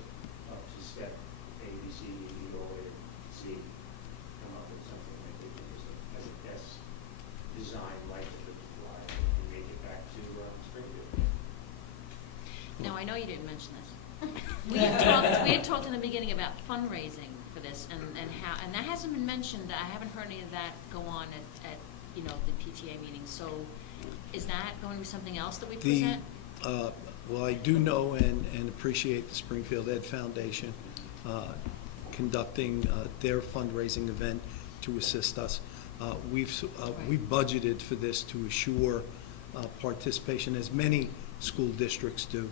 up to step A, B, C, D, E, all the way to C, come up with something that they think has a best design likelihood to fly and make it back to Springfield. Now, I know you didn't mention this. We had talked in the beginning about fundraising for this, and that hasn't been mentioned. I haven't heard any of that go on at the PTA meetings. So is that going to be something else that we present? Well, I do know and appreciate the Springfield Ed Foundation conducting their fundraising event to assist us. We've budgeted for this to assure participation, as many school districts do.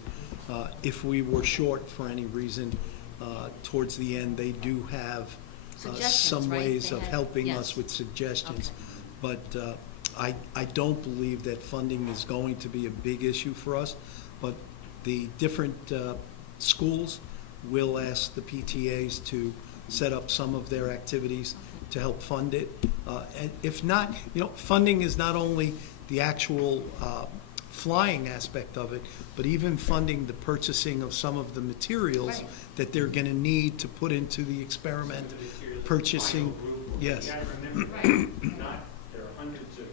If we were short for any reason, towards the end, they do have some right? ways They of have- helping yes. us with suggestions. Okay. But I don't believe that funding is going to be a big issue for us, but the different schools will ask the PTAs to set up some of their activities to help fund it. And if not, funding is not only the actual flying aspect of it, but even funding the purchasing of some of the materials Right. that they're going to need to put into the experiment, purchasing, yes. You gotta remember, Right. there are hundreds of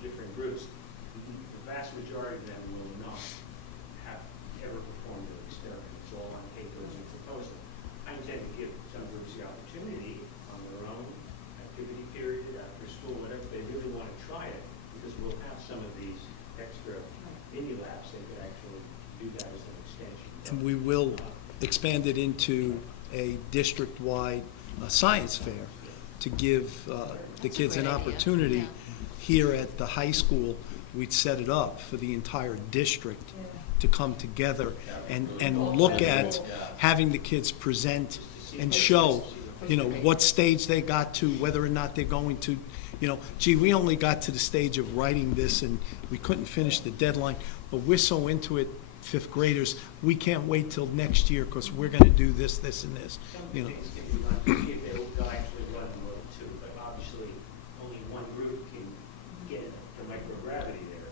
different groups. The vast majority of them will not have ever performed an experiment. It's all on paper as a proposal. I intend to give some groups the opportunity on their own, activity period, after school, whatever, if they really want to try it, because we'll have some of these extra mini labs, they could actually do that as an extension. And we will expand it into a district-wide science fair to give the kids an great idea. opportunity. Yeah. Here at the high school, we'd set it up for the entire district to come together and look at having the kids present and show, what stage they got to, whether or not they're going to, gee, we only got to the stage of writing this and we couldn't finish the deadline, but we're so into it, fifth graders, we can't wait till next year because we're going to do this, this, and this. Some things can be run, they'll actually run them both too, but obviously only one group can get the microgravity there.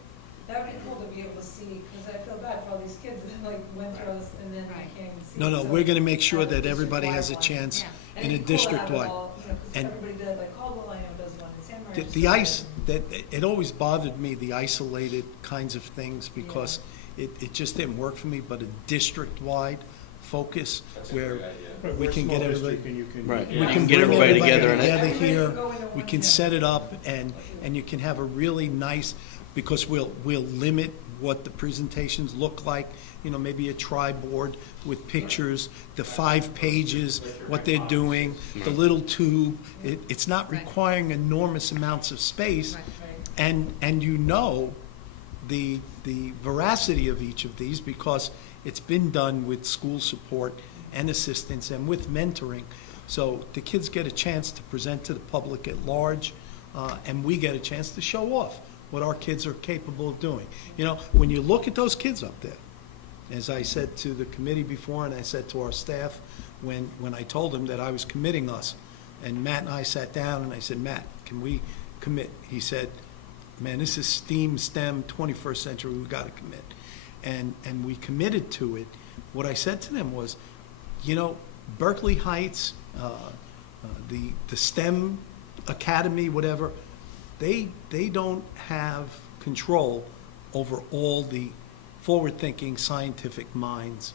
That would be cool to be able to see, because I feel bad for all these kids that like went through all this and then Right. they can't even see. No, So we're going to make sure have a that everybody has a district-wide one. chance Yeah. And in a it'd be cool to have it district-wide. all, 'cause And- everybody did, like Caldwell, I know does one, and San Mario. The ice, that, it always bothered me, the isolated kinds of things, because it just didn't work for me, but a district-wide focus where we can get everybody. Right. We You can can get bring everybody together and together Everybody here, can go into we one, can yeah. set it up, and you can have a really nice, because we'll limit what the presentations look like, maybe a tri-board with pictures, the 5 pages, what they're doing, the little tube. It's not Right. requiring enormous amounts of space, Right. and the veracity of each of these, because it's been done with school support and assistance and with mentoring. So the kids get a chance to present to the public at large, and we get a chance to show off what our kids are capable of doing. When you look at those kids up there, as I said to the committee before, and I said to our staff when I told them that I was committing us, and Matt and I sat down and I said, Matt, can we commit? He said, man, this is STEM, 21st century, we've got to commit. And we committed to it. What I said to them was, Berkeley Heights, the STEM Academy, whatever, they don't have control over all the forward-thinking scientific minds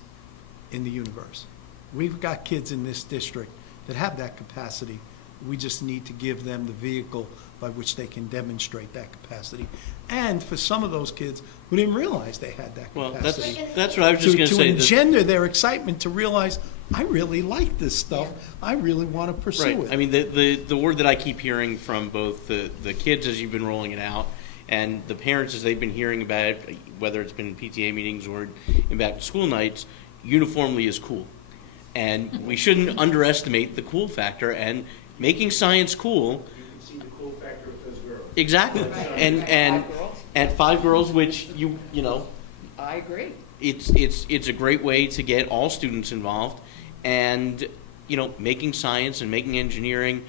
in the universe. We've got kids in this district that have that capacity. We just need to give them the vehicle by which they can demonstrate that capacity. And for some of those kids who didn't realize they had that Well, capacity. that's what I was just going to To say. that- engender their excitement to realize, I really like this stuff, I really want to pursue Right. it. I mean, the word that I keep hearing from both the kids as you've been rolling it out and the parents as they've been hearing about it, whether it's been in PTA meetings or in back to school nights, uniformly is cool. And we shouldn't underestimate the cool factor, and making science cool. You can see the cool factor of those girls. Exactly. And 5 girls, which I agree. it's a great way to get all students involved, and making science and making engineering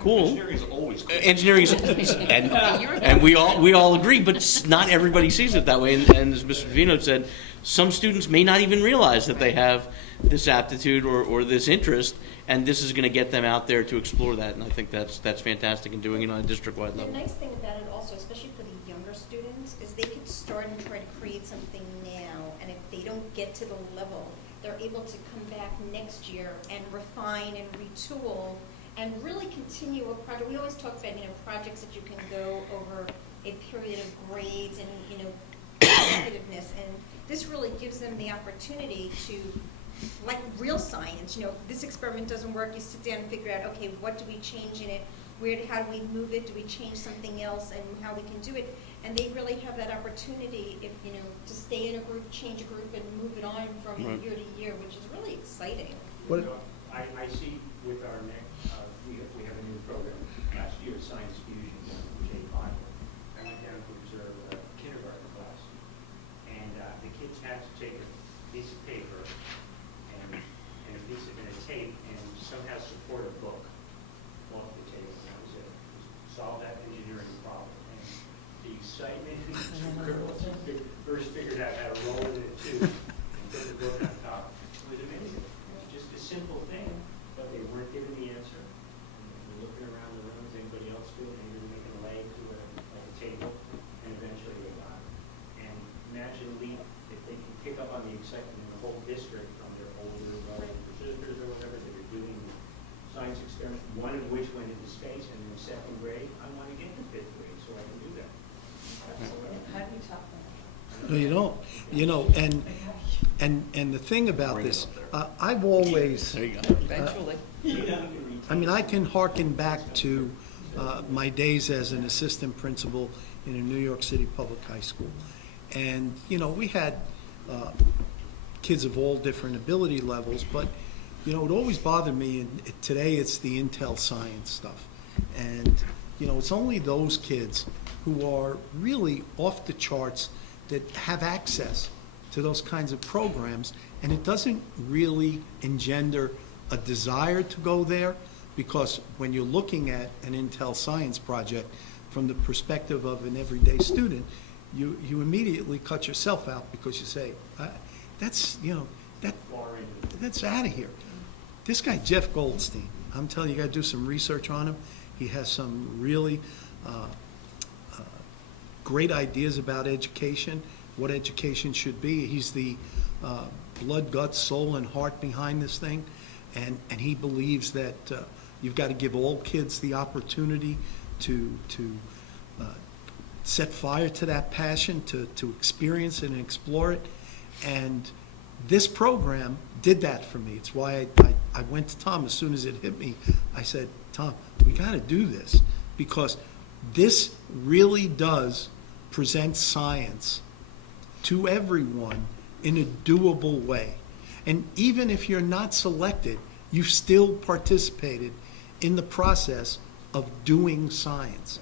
cool. Engineering is always cool. Engineering is, and we all agree, but not everybody sees it that way. And as Mr. Vino said, some students may not even realize that they have this aptitude or this interest, and this is going to get them out there to explore that. And I think that's fantastic, and doing it on a district-wide The level. nice thing about it also, especially for the younger students, is they could start and try to create something now, and if they don't get to the level, they're able to come back next year and refine and retool and really continue a project. We always talk about, projects that you can go over a period of grades and, competitiveness, and this really gives them the opportunity to, like real science, this experiment doesn't work, you sit down and figure out, okay, what do we change in it? How do we move it? Do we change something else, and how we can do it? And they really have that opportunity, if to stay in a group, change a group, and move it on from Right. year to year, which is really exciting. What- I see with our next, we have a new program last year, Science Fusion, K-5. had to take a piece of paper and a tape and somehow support a book off the table. That was it. Solve that engineering problem. And the excitement, two girls first figured out how to roll it in a tube and put the book on top. It was amazing. It was just a simple thing, but they weren't given the answer. And they were looking around the room, is anybody else doing it? They were making a leg to a table, and eventually they got it. And imagine if they can pick up on the excitement in the whole district from their older brothers or sisters or whatever that are doing science experiments, one of which went into space, and in the second grade, I want to get to fifth grade so I can do that. How do you top that? No, you don't. You know, and the thing about this, I've always, There you go. Eventually. I mean, I can hearken back to my days as an assistant principal in a New York City public high school. And, you know, we had kids of all different ability levels, but, you know, it always bothered me, and today it's the Intel science stuff. And, you know, it's only those kids who are really off the charts that have access to those kinds of programs, and it doesn't really engender a desire to go there, because when you're looking at an Intel science project from the perspective of an everyday student, you immediately cut yourself out because you say, that's, you know, that's out of here. This guy, Jeff Goldstein, I'm telling you, you gotta do some research on him. He has some really great ideas about education, what education should be. He's the blood, guts, soul, and heart behind this thing, and he believes that you've got to give all kids the opportunity to set fire to that passion, to experience it and explore it. And this program did that for me. It's why I went to Tom as soon as it hit me. I said, Tom, we got to do this, because this really does present science to everyone in a doable way. And even if you're not selected, you've still participated in the process of doing science.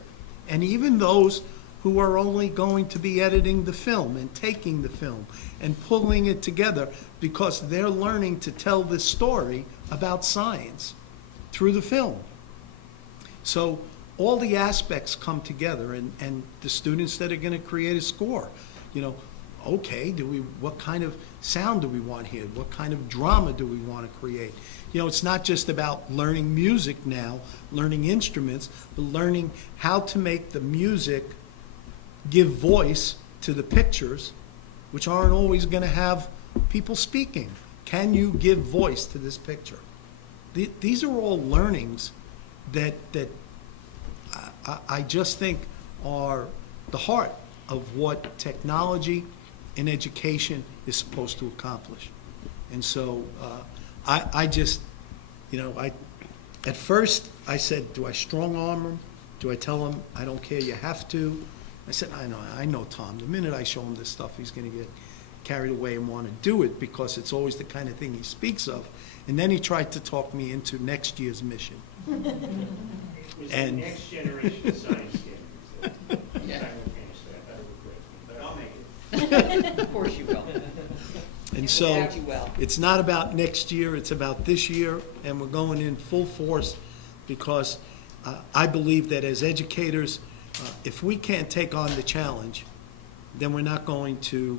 And even those who are only going to be editing the film and taking the film and pulling it together, because they're learning to tell this story about science through the film. So all the aspects come together, and the students that are going to create a score, you know, okay, what kind of sound do we want here? What kind of drama do we want to create? You know, it's not just about learning music now, learning instruments, but learning how to make the music give voice to the pictures, which aren't always going to have people speaking. Can you give voice to this picture? These are all learnings that I just think are the heart of what technology and education is supposed to accomplish. And so I just, you know, at first I said, do I strong arm them? Do I tell them, I don't care, you have to? I said, I know Tom. The minute I show him this stuff, he's going to get carried away and want to do it, because it's always the kind of thing he speaks of. And then he tried to talk me into next year's mission. It's the And next generation of science standards that simultaneously, I thought it would break me, but I'll make it. Of course you will. And so, Yeah, you will. it's not about next year, it's about this year, and we're going in full force, because I believe that as educators, if we can't take on the challenge, then we're not going to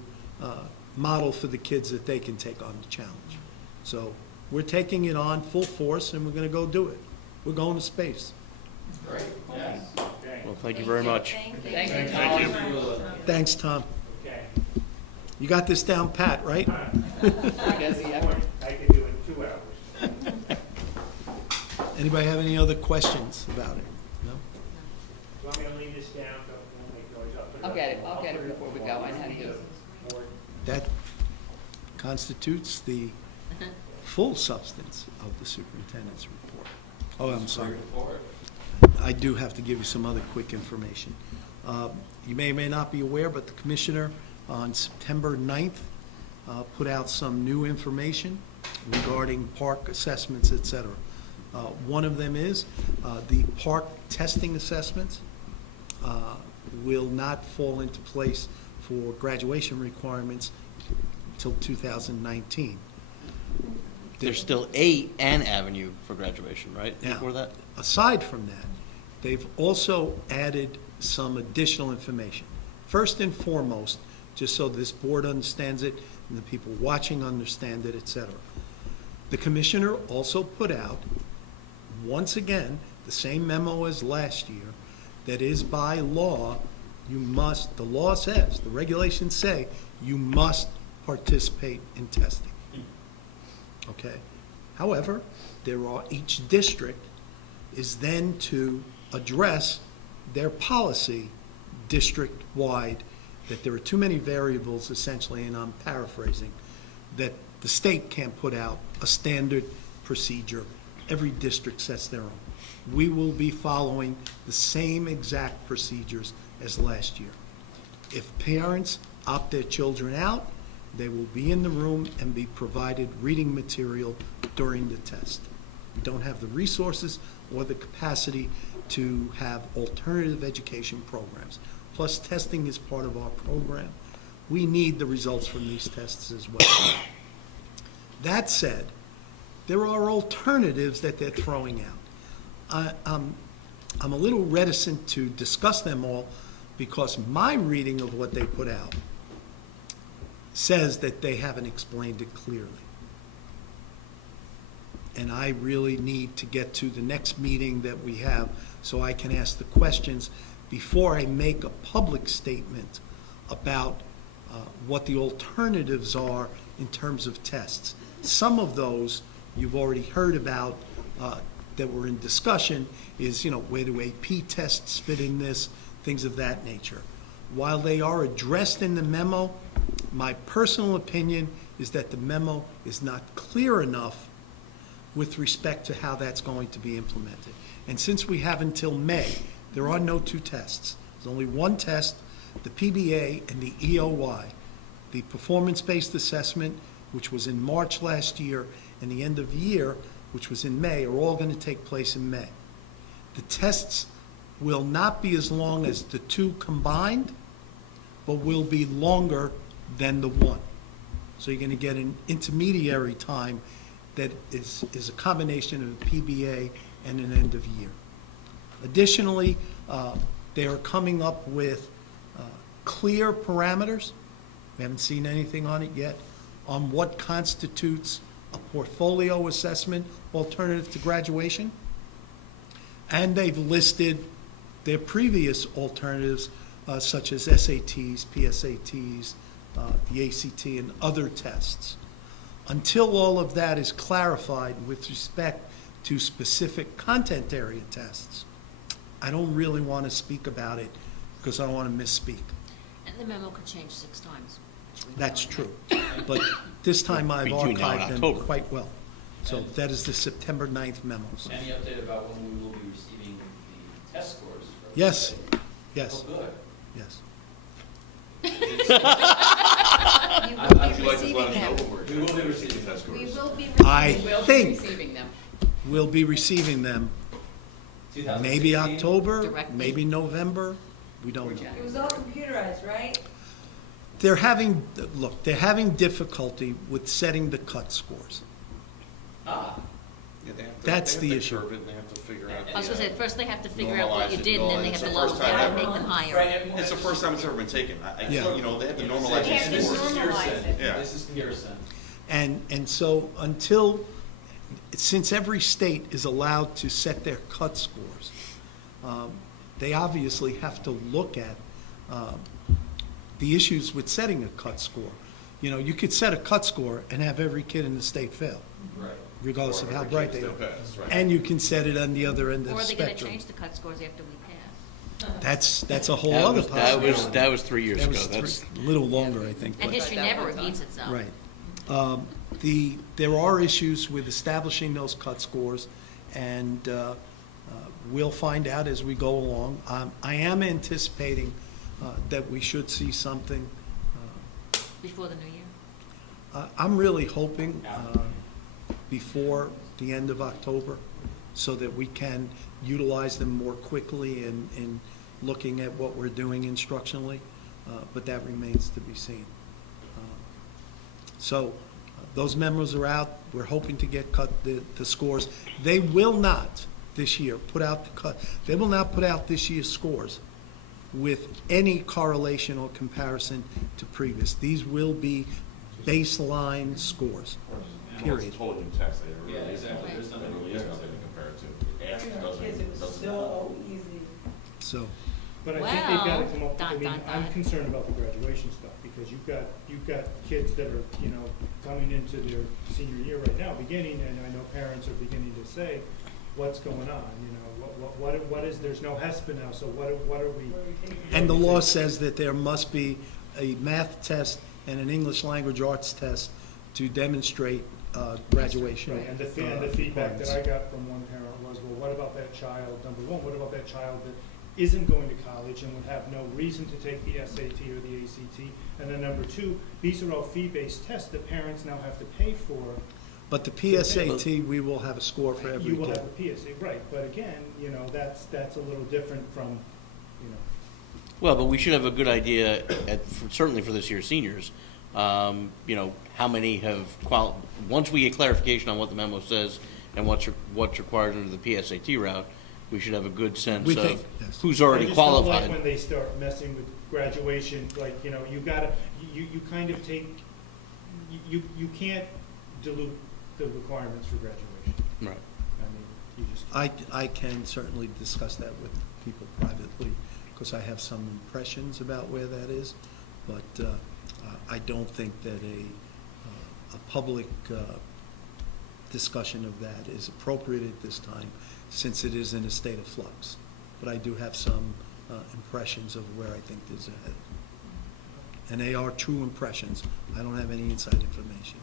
model for the kids that they can take on the challenge. So we're taking it on full force, and we're going to go do it. We're going to space. Great, yes. Okay, Well, thank you very much. Thank you, Thank Tom. you. Thanks, Tom. okay. You got this down pat, right? Does he ever? I can do it in 2 hours. Anybody have any other questions about it? No? Do you want me to leave this down? Don't make noise. Put I'll up- get it. I'll get it put up before we on go. I have the to. board. That constitutes the full substance of the superintendent's report. Oh, I'm sorry. I do have to give you some other quick information. You may or may not be aware, but the commissioner on September 9th put out some new information regarding park assessments, et cetera. One of them is the park testing assessments will not fall into place for graduation requirements till 2019. There's still an avenue for graduation, right? Now, Before that? aside from that, they've also added some additional information. First and foremost, just so this board understands it and the people watching understand it, et cetera. The commissioner also put out, once again, the same memo as last year, that is by law, you must, the law says, the regulations say, you must participate in testing. Okay? However, each district is then to address their policy district-wide, that there are too many variables essentially, and I'm paraphrasing, that the state can't put out a standard procedure. Every district sets their own. We will be following the same exact procedures as last year. If parents opt their children out, they will be in the room and be provided reading material during the test. We don't have the resources or the capacity to have alternative education programs. Plus, testing is part of our program. We need the results from these tests as well. That said, there are alternatives that they're throwing out. I'm a little reticent to discuss them all because my reading of what they put out says that they haven't explained it clearly. And I really need to get to the next meeting that we have so I can ask the questions before I make a public statement about what the alternatives are in terms of tests. Some of those you've already heard about that were in discussion is, where do AP tests fit in this, things of that nature. While they are addressed in the memo, my personal opinion is that the memo is not clear enough with respect to how that's going to be implemented. And since we have until May, there are no two tests. There's only one test, the PBA and the EOY. The performance-based assessment, which was in March last year, and the end of year, which was in May, are all going to take place in May. The tests will not be as long as the two combined, but will be longer than the one. So you're going to get an intermediary time that is a combination of a PBA and an end of year. Additionally, they are coming up with clear parameters. We haven't seen anything on it yet, on what constitutes a portfolio assessment alternative to graduation. And they've listed their previous alternatives, such as SATs, PSATs, the ACT, and other tests. Until all of that is clarified with respect to specific content area tests, I don't really want to speak about it because I don't want to misspeak. And the memo could change 6 times. That's true. But this time I've Between now and archived them October. quite well. So that is the September 9th memos. Any update about when we will be receiving the test scores? Yes, yes, Oh, good. yes. You Would will you be like to let receiving us know them. when We will be receiving test scores? We will be I receiving. We'll be think receiving them. we'll be receiving them 2016? maybe October, Directly. maybe November, we don't know. It was all computerized, right? They're having difficulty with setting the cut scores. Ah, Yeah, they have to- That's they the have to issue. curve it, and they have to figure out. I was gonna say, first they have to figure out what Normalize you it, did, and then they it's have to the look first at time it and ever. make them higher. right. It's the first time it's ever been taken. Yeah. They have to They normalize They have the to scores. normalize it. Yeah. This is Pearson. And so since every state is allowed to set their cut scores, they obviously have to look at the issues with setting a cut score. You could set a cut score and have every kid in the state fail, Right. regardless of how Every bright kid they still are. pass, right. And you can set it on the other end of Or the are they gonna spectrum. change the cut scores after we pass? That's a whole other possibility. That was 3 years That ago. was That's a little longer, I think. And but- history never repeats itself. Right. There are issues with establishing those cut scores, and we'll find out as we go along. I am anticipating that we should see something. Before the new year? I'm really hoping before the end of October, so that we can utilize them more quickly in looking at what we're doing instructionally, but that remains to be seen. So those memos are out. We're hoping to get the scores. They will not this year they will not put out this year's scores with any correlation or comparison to previous. These will be baseline scores, period. Totally new text, they really. Yeah, exactly. There's nothing really There's interesting. nothing to compare it to. It asks, Kids, it was doesn't. so easy. So, But I think they've got to Well, come up with, I dun, mean, dun, I'm dun. concerned about the graduation stuff, because you've got kids that are, you know, coming into their senior year right now, beginning, and I know parents are beginning to say, what's going on, you know, what is, there's no HESPA now, so what are we? and the law says that there must be a math test and an English language arts test to demonstrate graduation. Right, and the feedback that I got from one parent was, well, what about that child, number one, what about that child that isn't going to college and would have no reason to take the SAT or the ACT? And then number two, these are all fee-based tests that parents now have to pay for. But the PSAT, we will have a score for every You will kid. have a PSA, right, but again, you know, that's a little different from, you know. Well, but we should have a good idea, certainly for this year's seniors, you know, how many have once we get clarification on what the memo says and what's required under the PSAT route, we should have a good sense We of think, yes. who's already I just don't qualified. like when they start messing with graduation, like, you know, you kind of take, you can't dilute the requirements for graduation. Right. I mean, you just. I can certainly discuss that with people privately, because I have some impressions about where that is, but I don't think that a public discussion of that is appropriate at this time, since it is in a state of flux. But I do have some impressions of where I think there's a head. And they are true impressions. I don't have any inside information,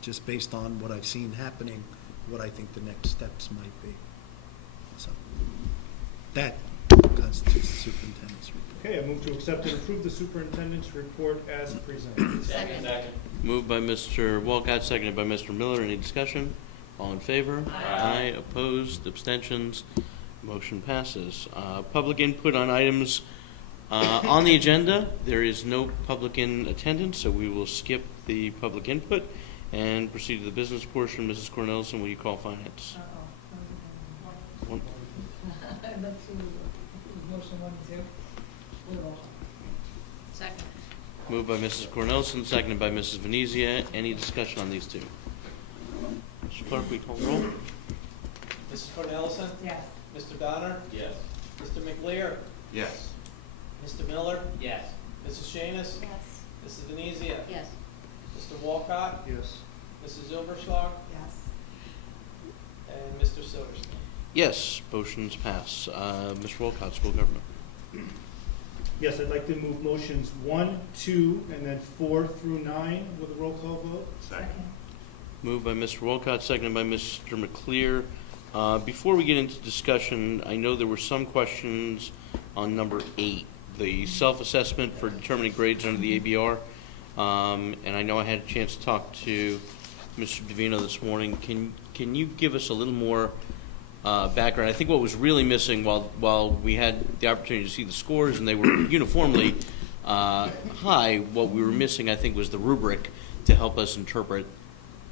just based on what I've seen happening, what I think the next steps might be. So that constitutes the superintendent's report. Okay, I move to accept and approve the superintendent's report as presented. Second. Moved by Mr. Walcott, seconded by Mr. Miller. Any discussion? All in favor? Aye. Opposed? Abstentions? Motion passes. Public input on items on the agenda. There is no public in attendance, so we will skip the public input and proceed to the business portion. Mrs. Cornelison, will you call finance? One- Let's do motion 1 and 2. We'll roll. Second. Moved by Mrs. Cornelison, seconded by Mrs. Venezia. Any discussion on these two? Mr. Clerk, will you call the roll? Mrs. Cornelison? Yes. Mr. Donner? Yes. Mr. McLear? Yes. Mr. Miller? Yes. Mrs. Shanis? Yes. Mrs. Venezia? Yes. Mr. Walcott? Yes. Mrs. Zilberschlag? Yes. And Mr. Silverstein? Yes, motions pass. Mr. Walcott, school government. Yes, I'd like to move motions 1, 2, and then 4 through 9 with a roll call vote. Second. Moved by Mr. Walcott, seconded by Mr. McLear. Before we get into discussion, I know there were some questions on number 8, the self-assessment for determining grades under the ABR. And I know I had a chance to talk to Mr. Davino this morning. Can you give us a little more background? I think what was really missing while we had the opportunity to see the scores and they were uniformly high, what we were missing, I think, was the rubric to help us interpret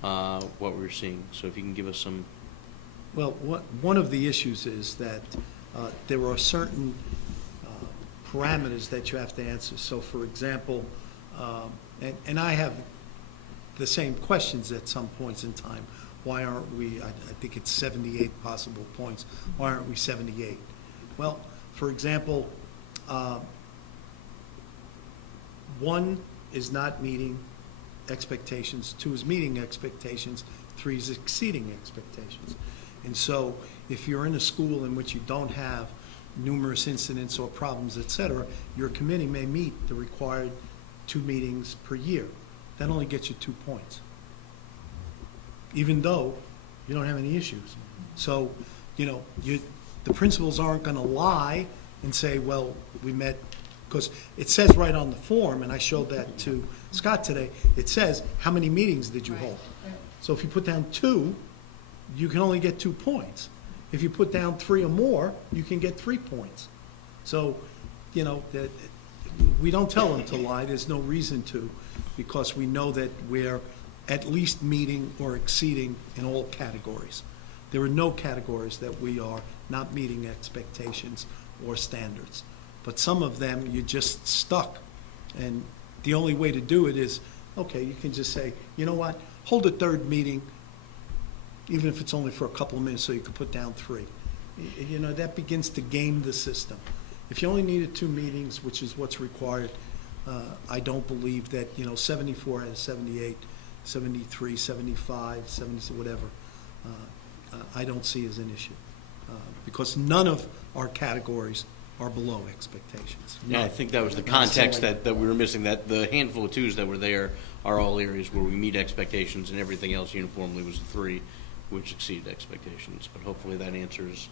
what we were seeing. So if you can give us some. Well, one of the issues is that there are certain parameters that you have to answer. So, for example, and I have the same questions at some points in time. Why aren't we, I think it's 78 possible points, why aren't we 78? Well, for example, 1 is not meeting expectations, 2 is meeting expectations, 3 is exceeding expectations. And so if you're in a school in which you don't have numerous incidents or problems, et cetera, your committee may meet the required 2 meetings per year. That only gets you 2 points, even though you don't have any issues. So, you know, the principals aren't going to lie and say, well, we met, because it says right on the form, and I showed that to Scott today, it says, how many meetings did you hold? So if you put down 2, you can only get 2 points. If you put down 3 or more, you can get 3 points. So, you know, we don't tell them to lie. There's no reason to. because we know that we're at least meeting or exceeding in all categories. There are no categories that we are not meeting expectations or standards. But some of them, you're just stuck. And the only way to do it is, okay, you can just say, you know what, hold a third meeting, even if it's only for a couple of minutes, so you can put down 3. You know, that begins to game the system. If you only needed 2 meetings, which is what's required, I don't believe that, 74 out of 78, 73, 75, 70, whatever, I don't see as an issue. Because none of our categories are below expectations. Yeah, I think that was the context that we were missing, that the handful of 2s that were there are all areas where we meet expectations, and everything else uniformly was 3, which exceeded expectations. But hopefully that answers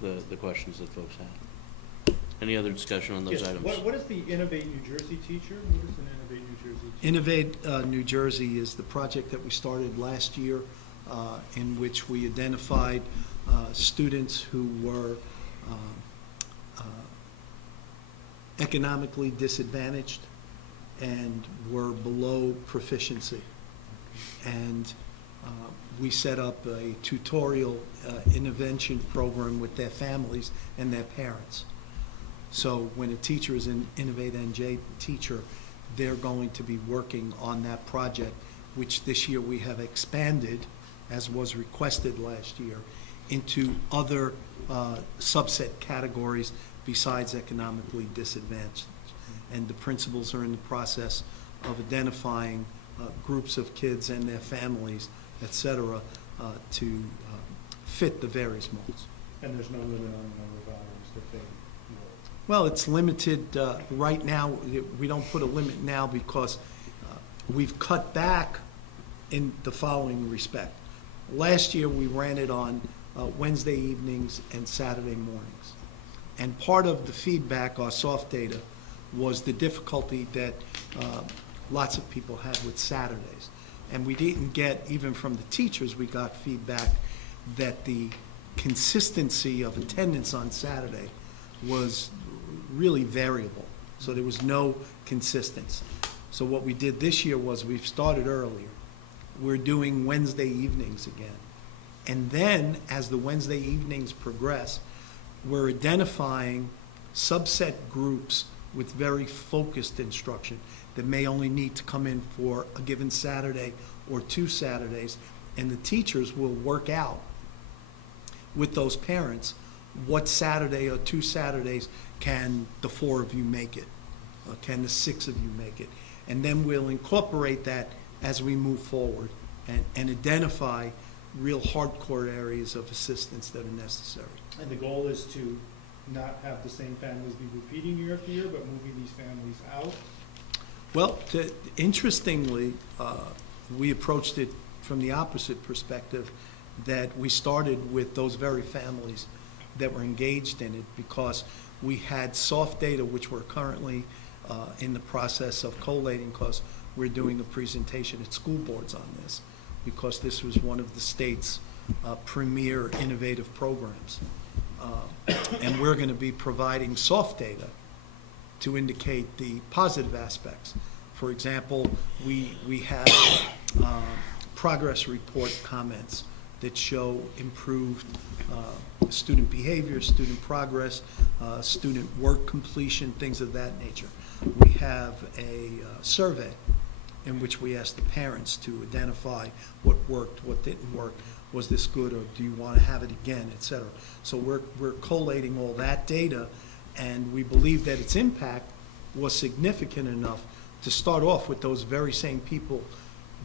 the questions that folks had. Any other discussion on those Yes. items? What is the Innovate New Jersey teacher? What is an Innovate New Jersey teacher? Innovate New Jersey is the project that we started last year, in which we identified students who were economically disadvantaged and were below proficiency. And we set up a tutorial intervention program with their families and their parents. So when a teacher is an Innovate NJ teacher, they're going to be working on that project, which this year we have expanded, as was requested last year, into other subset categories besides economically disadvantaged. And the principals are in the process of identifying groups of kids and their families, et cetera, to fit the various molds. And there's no limit on the number of hours that they work? Well, it's limited right now. We don't put a limit now because we've cut back in the following respect. Last year, we ran it on Wednesday evenings and Saturday mornings. And part of the feedback, our soft data, was the difficulty that lots of people had with Saturdays. And we didn't get, even from the teachers, we got feedback that the consistency of attendance on Saturday was really variable. So there was no consistency. So what we did this year was we've started earlier. We're doing Wednesday evenings again. And then, as the Wednesday evenings progress, we're identifying subset groups with very focused instruction that may only need to come in for a given Saturday or 2 Saturdays, and the teachers will work out with those parents what Saturday or 2 Saturdays can the 4 of you make it, or can the 6 of you make it. And then we'll incorporate that as we move forward and identify real hardcore areas of assistance that are necessary. And the goal is to not have the same families be repeating year after year, but moving these families out? Well, interestingly, we approached it from the opposite perspective, that we started with those very families that were engaged in it, because we had soft data, which we're currently in the process of collating, because we're doing a presentation at school boards on this, because this was one of the state's premier innovative programs. And we're going to be providing soft data to indicate the positive aspects. For example, we have progress report comments that show improved student behavior, student progress, student work completion, things of that nature. We have a survey in which we ask the parents to identify what worked, what didn't work, was this good, or do you want to have it again, et cetera. So we're collating all that data, and we believe that its impact was significant enough to start off with those very same people,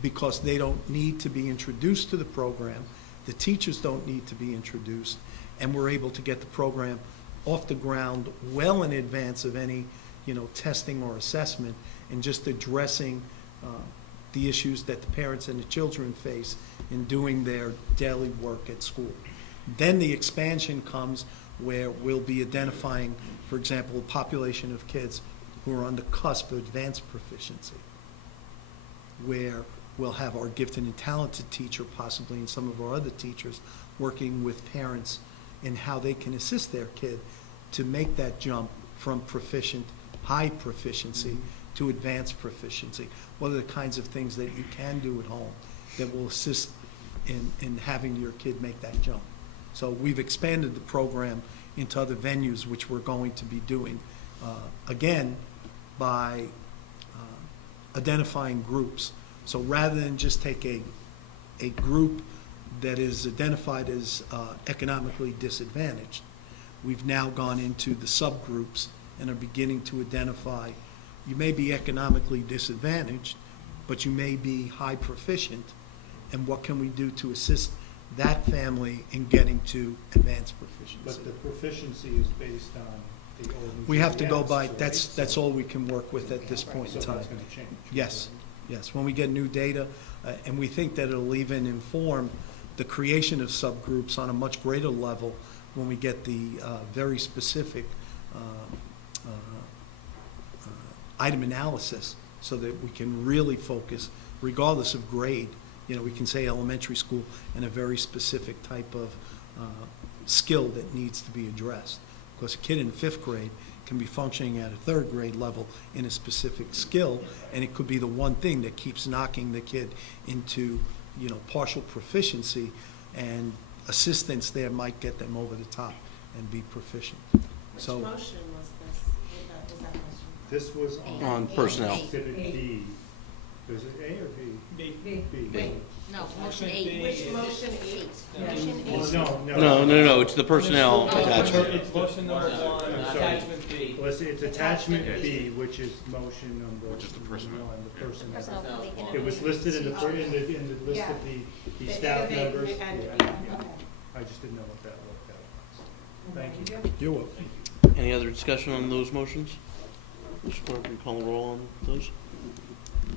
because they don't need to be introduced to the program, the teachers don't need to be introduced, and we're able to get the program off the ground well in advance of any, testing or assessment, and just addressing the issues that the parents and the children face in doing their daily work at school. Then the expansion comes where we'll be identifying, for example, a population of kids who are on the cusp of advanced proficiency, where we'll have our gifted and talented teacher, possibly, and some of our other teachers, working with parents in how they can assist their kid to make that jump from proficient, high proficiency, to advance proficiency? What are the kinds of things that you can do at home that will assist in having your kid make that jump? So we've expanded the program into other venues, which we're going to be doing, again, by identifying groups. So rather than just take a group that is identified as economically disadvantaged, we've now gone into the subgroups and are beginning to identify, you may be economically disadvantaged, but you may be high proficient, and what can we do to assist that family in getting to advanced proficiency? But the proficiency is based on the old New We have to Jersey go Answer, by, right? that's all we can work with at this point in So time. that's gonna change. Yes, yes, when we get new data, and we think that it'll even inform the creation of subgroups on a much greater level when we get the very specific item analysis, so that we can really focus, regardless of grade. You know, we can say elementary school and a very specific type of skill that needs to be addressed. Because a kid in 5th grade can be functioning at a 3rd grade level in a specific skill, and it could be the one thing that keeps knocking the kid into, you know, partial proficiency, and assistance there might get them over the top and be proficient. So, Which motion was this? Was that motion? This was On personnel. Exhibit B. Is it A or B? B. B. No, motion B 8. Which motion eight? Motion Well, eight. no. It's the personnel attachment. It's motion number one, I'm sorry. attachment B. Well, it's attachment B, which is motion number. Which is the personnel. one, the personnel. Personnel for the It was listed in the list Yeah. of the The staff innovate members. and- Yeah. okay. I just didn't know what that was. Thank you. you're welcome. Any other discussion on those motions? Mr. Clerk, can you call the roll on those?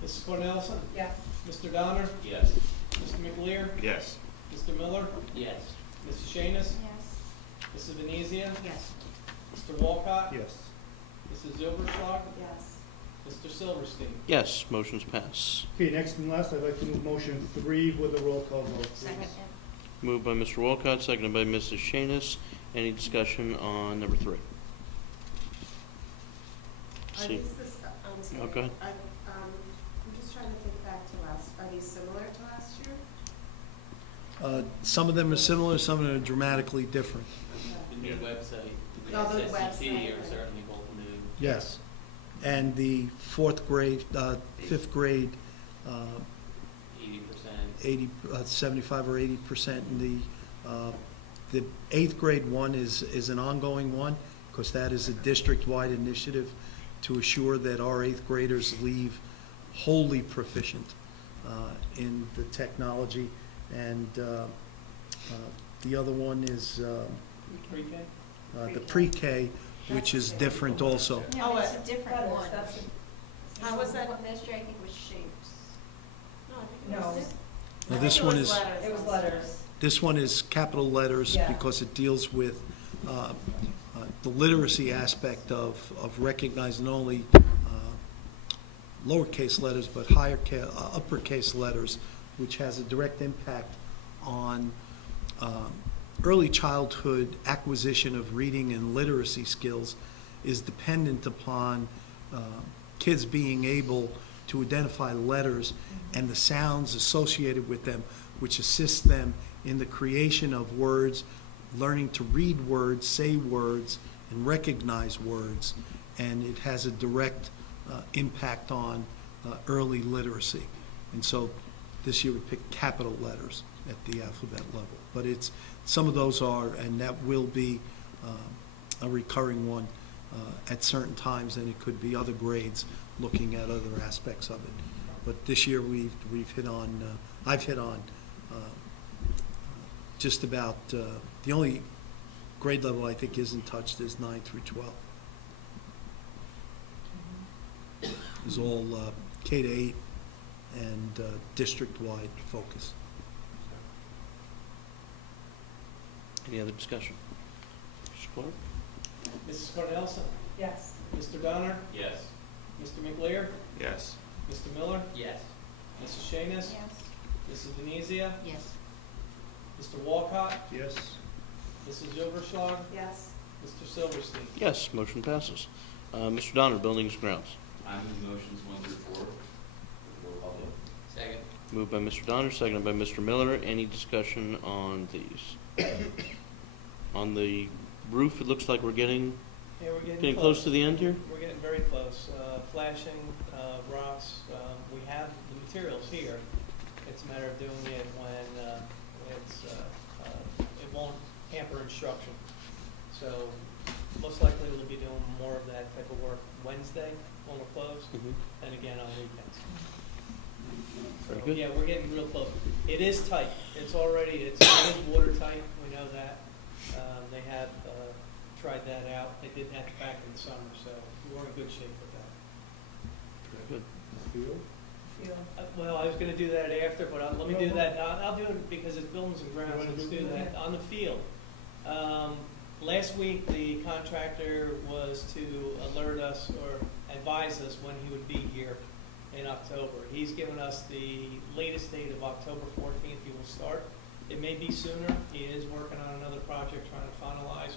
Mrs. Cornelison? Yes. Mr. Donner? Yes. Mr. McLear? Yes. Mr. Miller? Yes. Mrs. Shanis? Yes. Mrs. Venezia? Yes. Mr. Walcott? Yes. Mrs. Zilberschlag? Yes. Mr. Silverstein? Yes, motions pass. Okay, next and last, I'd like to move motion 3 with a roll call vote, please. Second. Moved by Mr. Walcott, seconded by Mrs. Shanis. Any discussion on number 3? Are See. these I'm sorry. Okay. I'm just trying to think back to last, are these similar to last year? Some of them are similar, some of them are dramatically different. The new website, the Oh, the SCT website, are right. certainly both new. Yes. And the 4th grade, 5th grade, 80%. 75 or 80%, and the 8th grade one is an ongoing one, because that is a district-wide initiative to assure that our 8th graders leave wholly proficient in the technology. And the other one is Pre-K? the pre-K, which is different also. No, it's a different one. How was that? Last year, I think, was shapes. No. Now, this one is, It was letters. this one is capital letters Yeah. because it deals with the literacy aspect of recognizing not only lowercase letters, but uppercase letters, which has a direct impact on early childhood acquisition of reading and literacy skills, is dependent upon kids being able to identify letters and the sounds associated with them, which assists them in the creation of words, learning to read words, say words, and recognize words. And it has a direct impact on early literacy. And so this year we picked capital letters at the alphabet level. But some of those are, and that will be a recurring one at certain times, and it could be other grades looking at other aspects of it. But this year I've hit on just about, the only grade level I think isn't touched is 9 through 12. Is all K to 8 and district-wide focus. Any other discussion? Mr. Clerk? Mrs. Cornelison? Yes. Mr. Donner? Yes. Mr. McLear? Yes. Mr. Miller? Yes. Mrs. Shanis? Yes. Mrs. Venezia? Yes. Mr. Walcott? Yes. Mrs. Zilberschlag? Yes. Mr. Silverstein? Yes, motion passes. Mr. Donner, Buildings and Grounds. I move motions 1 through 4 for public. Second. Moved by Mr. Donner, seconded by Mr. Miller. Any discussion on these? On the roof, it looks like we're getting Yeah, we're getting close to the end here. We're getting very close. Flashing, rocks, we have the materials here. It's a matter of doing it when it won't hamper instruction. So most likely we'll be doing more of that type of work Wednesday when we're closed, and again on weekends. Very So, good. yeah, we're getting real close. It is tight. It is watertight, we know that. They have tried that out. They did that back in the summer, so we're in good shape with that. Very good. Well, I was gonna do that after, but let me do that now. I'll do it because it's buildings and grounds. Let's do that on the field. Last week, the contractor was to alert us or advise us when he would be here in October. He's given us the latest date of October 14th he will start. It may be sooner. He is working on another project trying to finalize,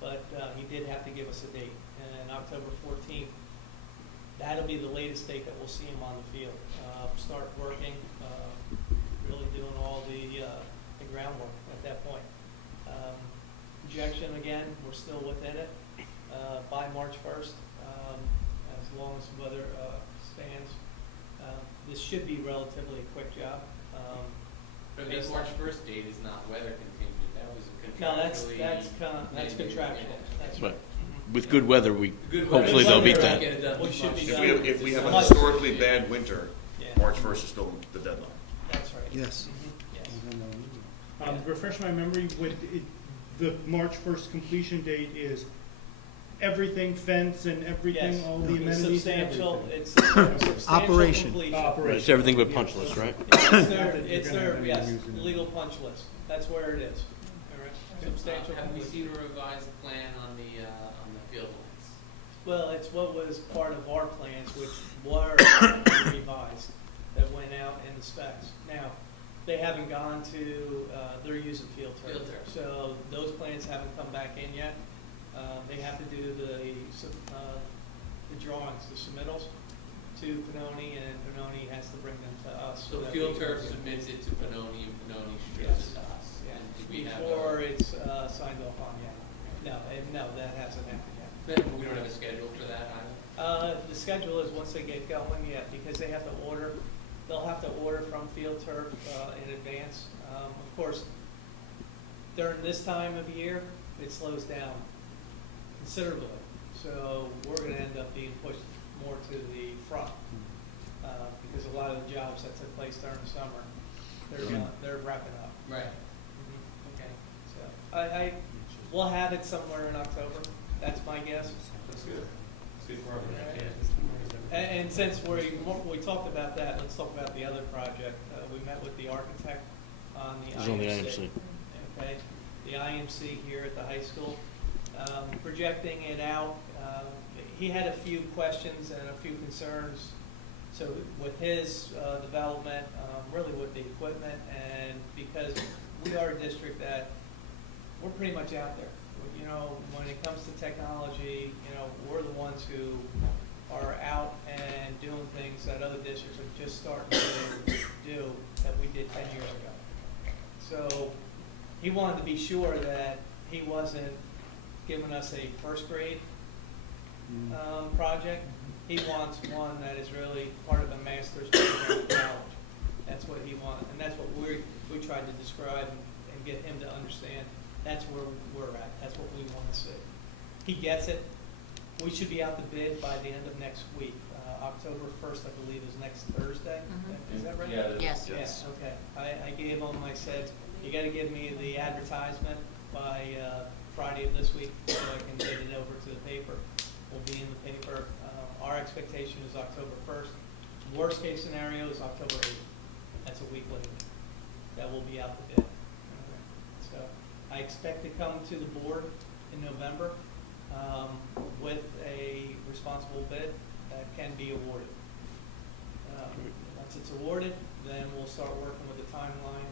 but he did have to give us a date. And October 14th, that'll be the latest date that we'll see him on the field. Start working, really doing all the groundwork at that point. Projection, again, we're still within it by March 1st, as long as weather stands. This should be relatively a quick job. But this March 1st date is not weather contingent, that was a No, contractually. that's contractual. That's right. With good weather, Good hopefully they'll beat that. Get it done We should much be sooner. done. If we have a Much- historically bad winter, Yeah. March 1st is still the deadline. That's right. Yes. Yes. Refresh my memory, the March 1st completion date is everything, fence and everything, Yes. all the amenities and Substantial, everything? it's substantial Operation. completion. Right, it's everything but punch list, right? It's their, yes, legal punch list. That's where it is. All right. Substantial Have we completion. seen a revised plan on the field lines? Well, it's what was part of our plans, which were revised, that went out in the specs. Now, they haven't gone to, they're using field turf. Field turf. So those plans haven't come back in yet. They have to do the drawings, the submittals to Pinoni, and Pinoni has to bring them to us. So that field we turf can- submits it to Pinoni, and Pinoni shows Yes. it to us. Yeah. And do we have Before it's signed off on yet. No, that hasn't happened yet. we don't have a schedule for that either? The schedule is once they get going, yeah, because they have to order, they'll have to order from Field Turf in advance. Of course, during this time of year, it slows down considerably. So we're gonna end up being pushed more to the front, because a lot of the jobs that took place during the summer, they're wrapping up. Right. Okay, so we'll have it somewhere in October, that's my guess. That's good. It's good for everybody. And since we talked about that, let's talk about the other project. We met with the architect on the It's on the IMC. IMC. Okay, the IMC here at the high school. Projecting it out, he had a few questions and a few concerns. So with his development, really with the equipment, and because we are a district that, we're pretty much out there. You know, when it comes to technology, you know, we're the ones who are out and doing things that other districts are just starting to do that we did 10 years ago. So he wanted to be sure that he wasn't giving us a first grade project. He wants one that is really part of a master's program in college. That's what he wants, and that's what we tried to describe and get him to understand. That's where we're at. That's what we want to see. He gets it. We should be out to bid by the end of next week. October 1st, I believe, is next Thursday. Is that right? Yeah, Yes. Yes, okay. I gave him, I said, you gotta give me the advertisement by Friday of this week so I can get it over to the paper. We'll be in the paper. Our expectation is October 1st. Worst case scenario is October 8th. That's a week later. That will be out to bid. So I expect to come to the board in November with a responsible bid that can be awarded. Once it's awarded, then we'll start working with the timeline.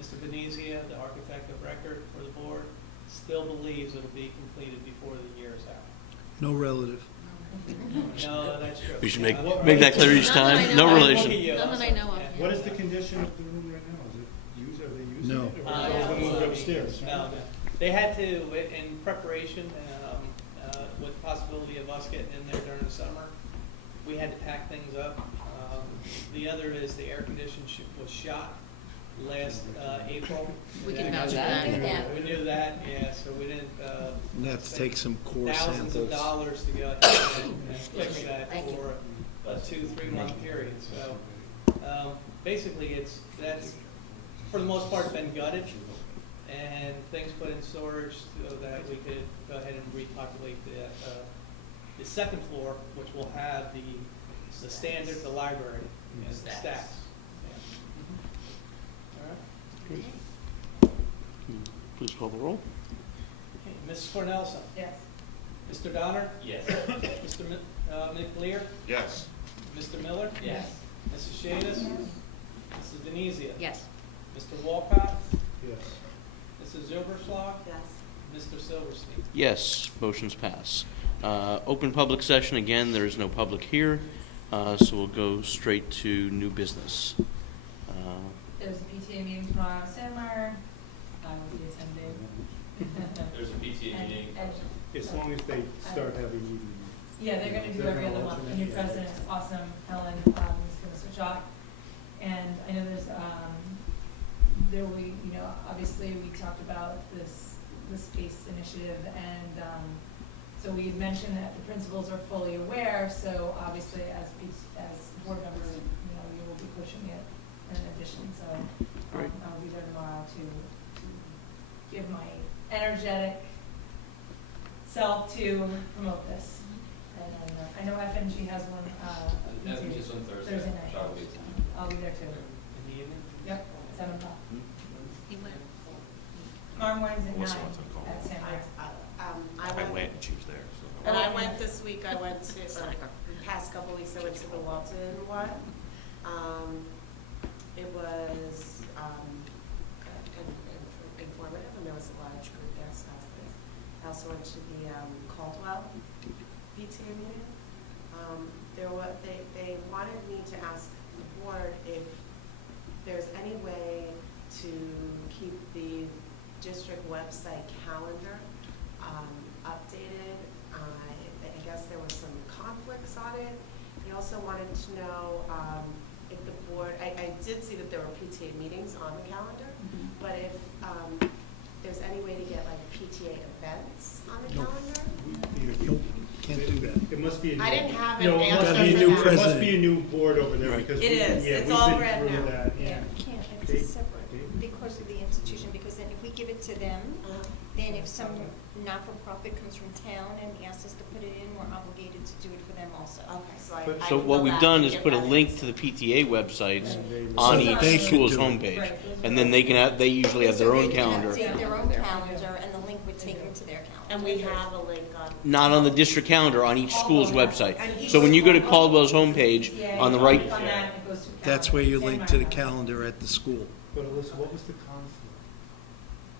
Mr. Venezia, the architect of record for the board, still believes it'll be completed before the year is out. No relative. No, that's true. We should make that clear each time. No relation. None that I know of. What is the condition of the room right now? Is it used, are they using No. it? Or is it all moved upstairs? No. They had to, in preparation, with the possibility of us getting in there during the summer, we had to pack things up. The other is the air condition was shot last April. We can And vouch for that. We knew that, yeah, so we didn't. And have to take some core thousands of samples. dollars to go ahead and fix that Thank you. for a 2-3 month period. So basically, that's for the most part been gutted and things put in storage so that we could go ahead and repopulate the second floor, which will have the standard, the library, and the stacks. Yeah. All right. Please call the roll. Okay, Mrs. Cornelison. Yes. Mr. Donner. Yes. Mr. McLear. Yes. Mr. Miller. Yes. Mrs. Shadis. Mrs. Denizia. Yes. Mr. Walcott. Yes. Mrs. Zilberschlag. Yes. Mr. Silverstein. Yes, motions pass. Open public session, again, there is no public here, so we'll go straight to new business. There's a PTA meeting tomorrow in Sandmar. I will be attending. There's a PTA And- meeting. and- As long as they start having meetings. Yeah, they're gonna do They're every gonna other month. The new alternate, yeah. president's awesome, Helen, is gonna switch off. And I know there's, obviously we talked about the space initiative and, so we had mentioned that the principals are fully aware, so obviously as board members, you will be pushing it in addition, so. Great. I'll be there tomorrow to give my energetic self to promote this. And then, I know FNG has one, FNG is on Thursday. night. So I'll be attending. I'll be there too. In the evening? Yep, 7 o'clock. He went. Tomorrow morning's at 9 What's the one to call? at Sandmar. I went and she was there, so. And I went this week, I went to, Slacker. the past couple weeks, I went to the Walton one. It was, informative, and there was a large group guest houses. I also went to the, Caldwell PTA meeting. They wanted me to ask the board if there's any way to keep the district website calendar updated. I guess there were some conflicts on it. He also wanted to know if the board, I did see that there were PTA meetings on the calendar, but if there's any way to get like PTA events on the Nope. calendar? Nope, can't do that. It must be a new. I didn't have an No, it must answer be for new. that. It must President. be a new board over there Right. because. It is. Yeah, It's we've all been brand through new. that, yeah. Can't, They- it's separate because of the institution, because then if we give it to them, then if some not-for-profit comes from town and asks us to put it in, we're obligated to do it for them also. Okay, so I. But- I So can what go we've back done and is get put a that link answer. to the PTA websites And on So each they should school's do it. homepage. Right. And then they usually have their So own they can calendar. update their own calendar, and the link would take them to their calendar. And we have a link on. Not on the district calendar, on each school's website. And each So when you go to school- Caldwell's homepage, Yeah, on the you right, click on that and it goes to That's where you calendar. link to the Sandmar calendar at the school. But Alyssa, what was the conflict?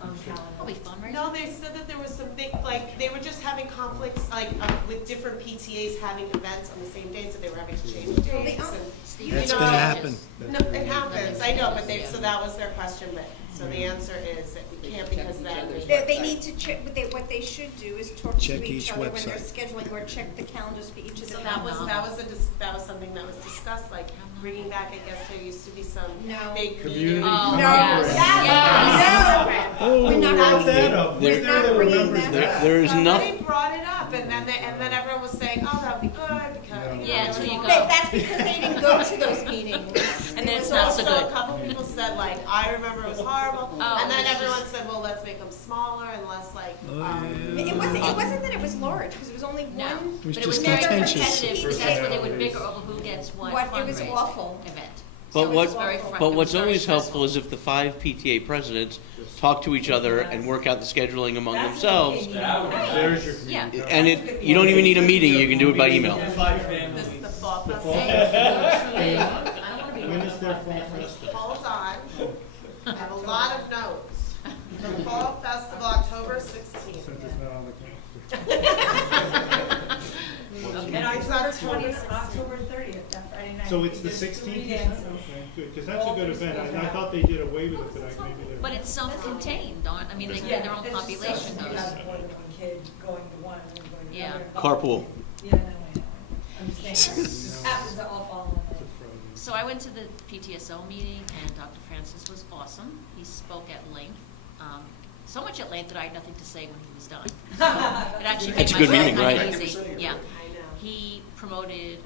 On calendar. Probably fundraising. No, they said that there was some big, like, they were just having conflicts, like, with different PTAs having events on the same day, so they were having to change dates. Well, they- and, you That's know, gonna happen. No, it happens, I know, but so that was their question, but, so the answer is that we can't because then. They need to check, what they should do is talk Check to each each other when they're website. scheduling, or check the calendars for each of the So that was, calendars. that was something that was discussed, like, bringing back, I guess there used to be some No. big Community meeting. Oh, conference. yes. Oh, We're not brought bringing that up. There- Who's there that bringing remembers that that? there is Somebody nothing, brought it up, and then everyone was saying, oh, that'd be good, because, you know. Yeah, there until was you all go. that- That's because they didn't go to those meetings. And then it's So not so also, good. a couple people said, like, I remember it was horrible, Oh, and then it's everyone just- said, well, let's make them smaller and less like, It wasn't that it was large, because it was only No, one. It was but it was just very contentious. competitive, because that's when they would bicker over who gets what It was fundraising awful. event. but So what, it's very but it what's was very always helpful stressful. is if the 5 PTA presidents talk to each other and work out the scheduling among That's themselves. okay. There's your Yeah. community And you don't even need a meeting, you can do it by email. this, the fall The fall festival. I don't wanna be When is their fall festival? Hold on, I have a lot of notes. The fall festival, October 16th. Since it's not on the calendar. And It's not a 20th, October 30th, that Friday night. So it's the There's 16th, three you said? dances. Okay, good, because that's a good event. I thought they did away with it, but maybe they're. But it's self-contained, I mean, they get their own population You goes. have more than one kid going to one and going to the Yeah. other. Carpool. Yeah, no, I know. I'm just saying, this happens to all fall in one night. So I went to the PTSO meeting, and Dr. Francis was awesome. He spoke at length, so much at length that I had nothing to say when he was done. So it actually That's made a my good meeting, job right? easy. Yeah. I know. He promoted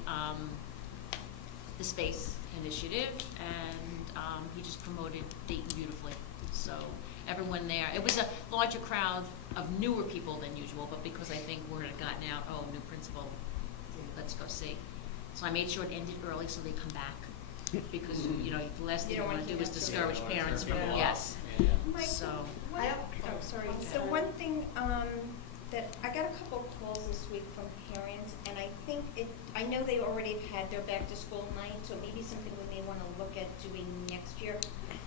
the space initiative, and he just promoted Dayton beautifully. So everyone there, it was a larger crowd of newer people than usual, but because I think word had gotten out, oh, new principal, let's go see. So I made sure it ended early so they come back, because, you know, the last thing you want to do is discourage parents from, yes. Mike, So, sorry. So one thing, that, I got a couple of calls this week from parents, and I think I know they already have had their back-to-school night, so maybe something we may want to look at doing next year.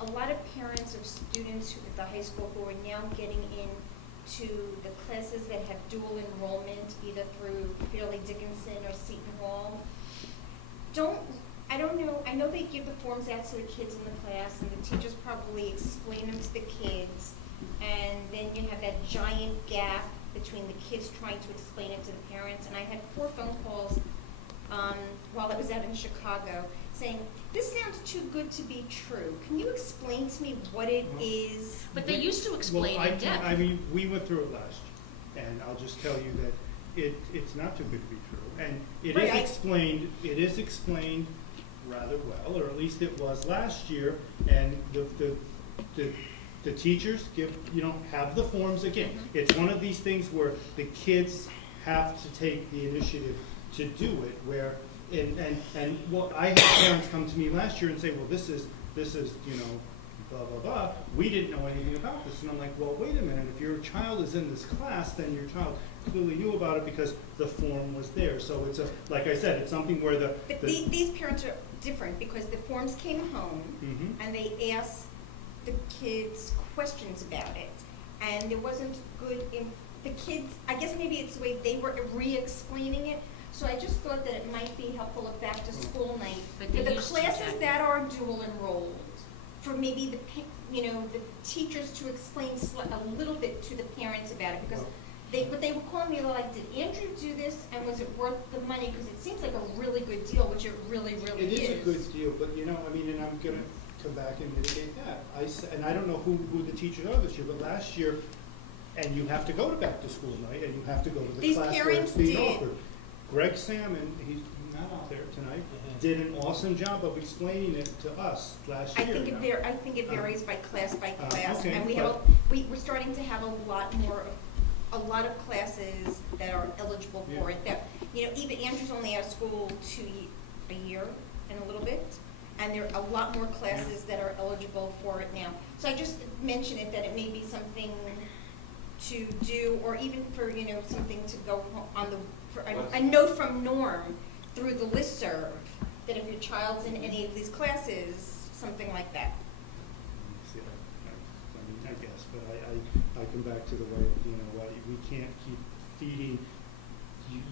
A lot of parents of students at the high school who are now getting into the classes that have dual enrollment, either through Fairleigh Dickinson or Seton Hall, I don't know, I know they give the forms out to the kids in the class, and the teachers probably explain them to the kids, and then you have that giant gap between the kids trying to explain it to the parents. And I had 4 phone calls while I was out in Chicago saying, this sounds too good to be true. Can you explain to me what it is? but they used to explain Well, in depth. I mean, we went through it last year, and I'll just tell you that it's not too good to be true. And it is explained rather well, or at least it was last year, and the teachers have the forms again. Mm-hmm. It's one of these things where the kids have to take the initiative to do it, where, and what I had parents come to me last year and say, well, this is, blah, blah, blah. We didn't know anything about this. And I'm like, well, wait a minute. If your child is in this class, then your child clearly knew about it because the form was there. So it's like I said, it's something where But these parents are different because the forms came home Mhm. and they asked the kids questions about it. And there wasn't the kids, I guess maybe it's the way they were re-explaining it. So I just thought that it might be helpful at back to school night But for they the used to classes check. that are dual enrolled, for maybe the teachers to explain a little bit to the parents about it, because they were calling me like, did Andrew do this, and was it worth the money? Because it seems like a really good deal, which it really, really is. It is a good deal, but and I'm gonna come back and mitigate that. And I don't know who the teachers are this year, but last year, and you have to go to back to school night, and you have to go to the These class where parents it's being did. offered. Greg Salmon, he's not out there tonight, did an awesome job of explaining it to us last I year. think it varies by class, okay, and but- we're starting to have a lot of classes that are eligible for it. That, even Andrew's only out of school a year and a little bit, and there are a lot more classes that are eligible for it now. So I just mention it, that it may be something to do, or even for, something to go on a note from Norm through the listserv, that if your child's in any of these classes, something like that. I guess, but I come back to the way, we can't keep feeding,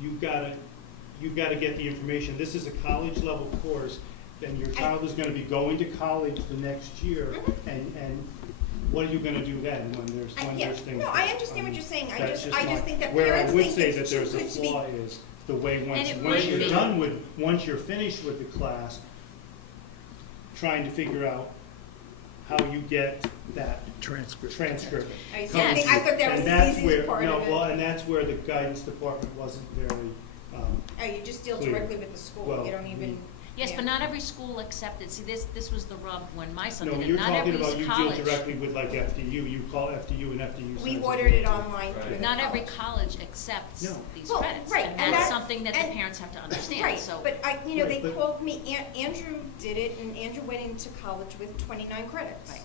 you've gotta get the information. This is a college level course, and your child is gonna be going to college the next year, and what are you gonna do then when there's things? No, I understand what you're saying. I That's just think that where parents I would think say it's that there's too a good to be. flaw is the way once And it might you're be. done once you're finished with the class, trying to figure out how you get that transcript. I see. Yes. I thought that was the easiest part of it. Well, and that's where the guidance department wasn't very, Oh, you just deal clear. directly with the school. Well, You don't even. Yes, yeah. but not every school accepted. See, this was the rub when my son no, did it. you're Not talking every about you deal college. directly with like FDU, you call FDU and FDU. We sends ordered it to- online through the Not every college. college accepts No. these Well, credits. right, And and that's that- something that the and- parents have to understand, Right, so. but they Right, but- called me, Andrew did it, and Andrew went into college with 29 credits. Right.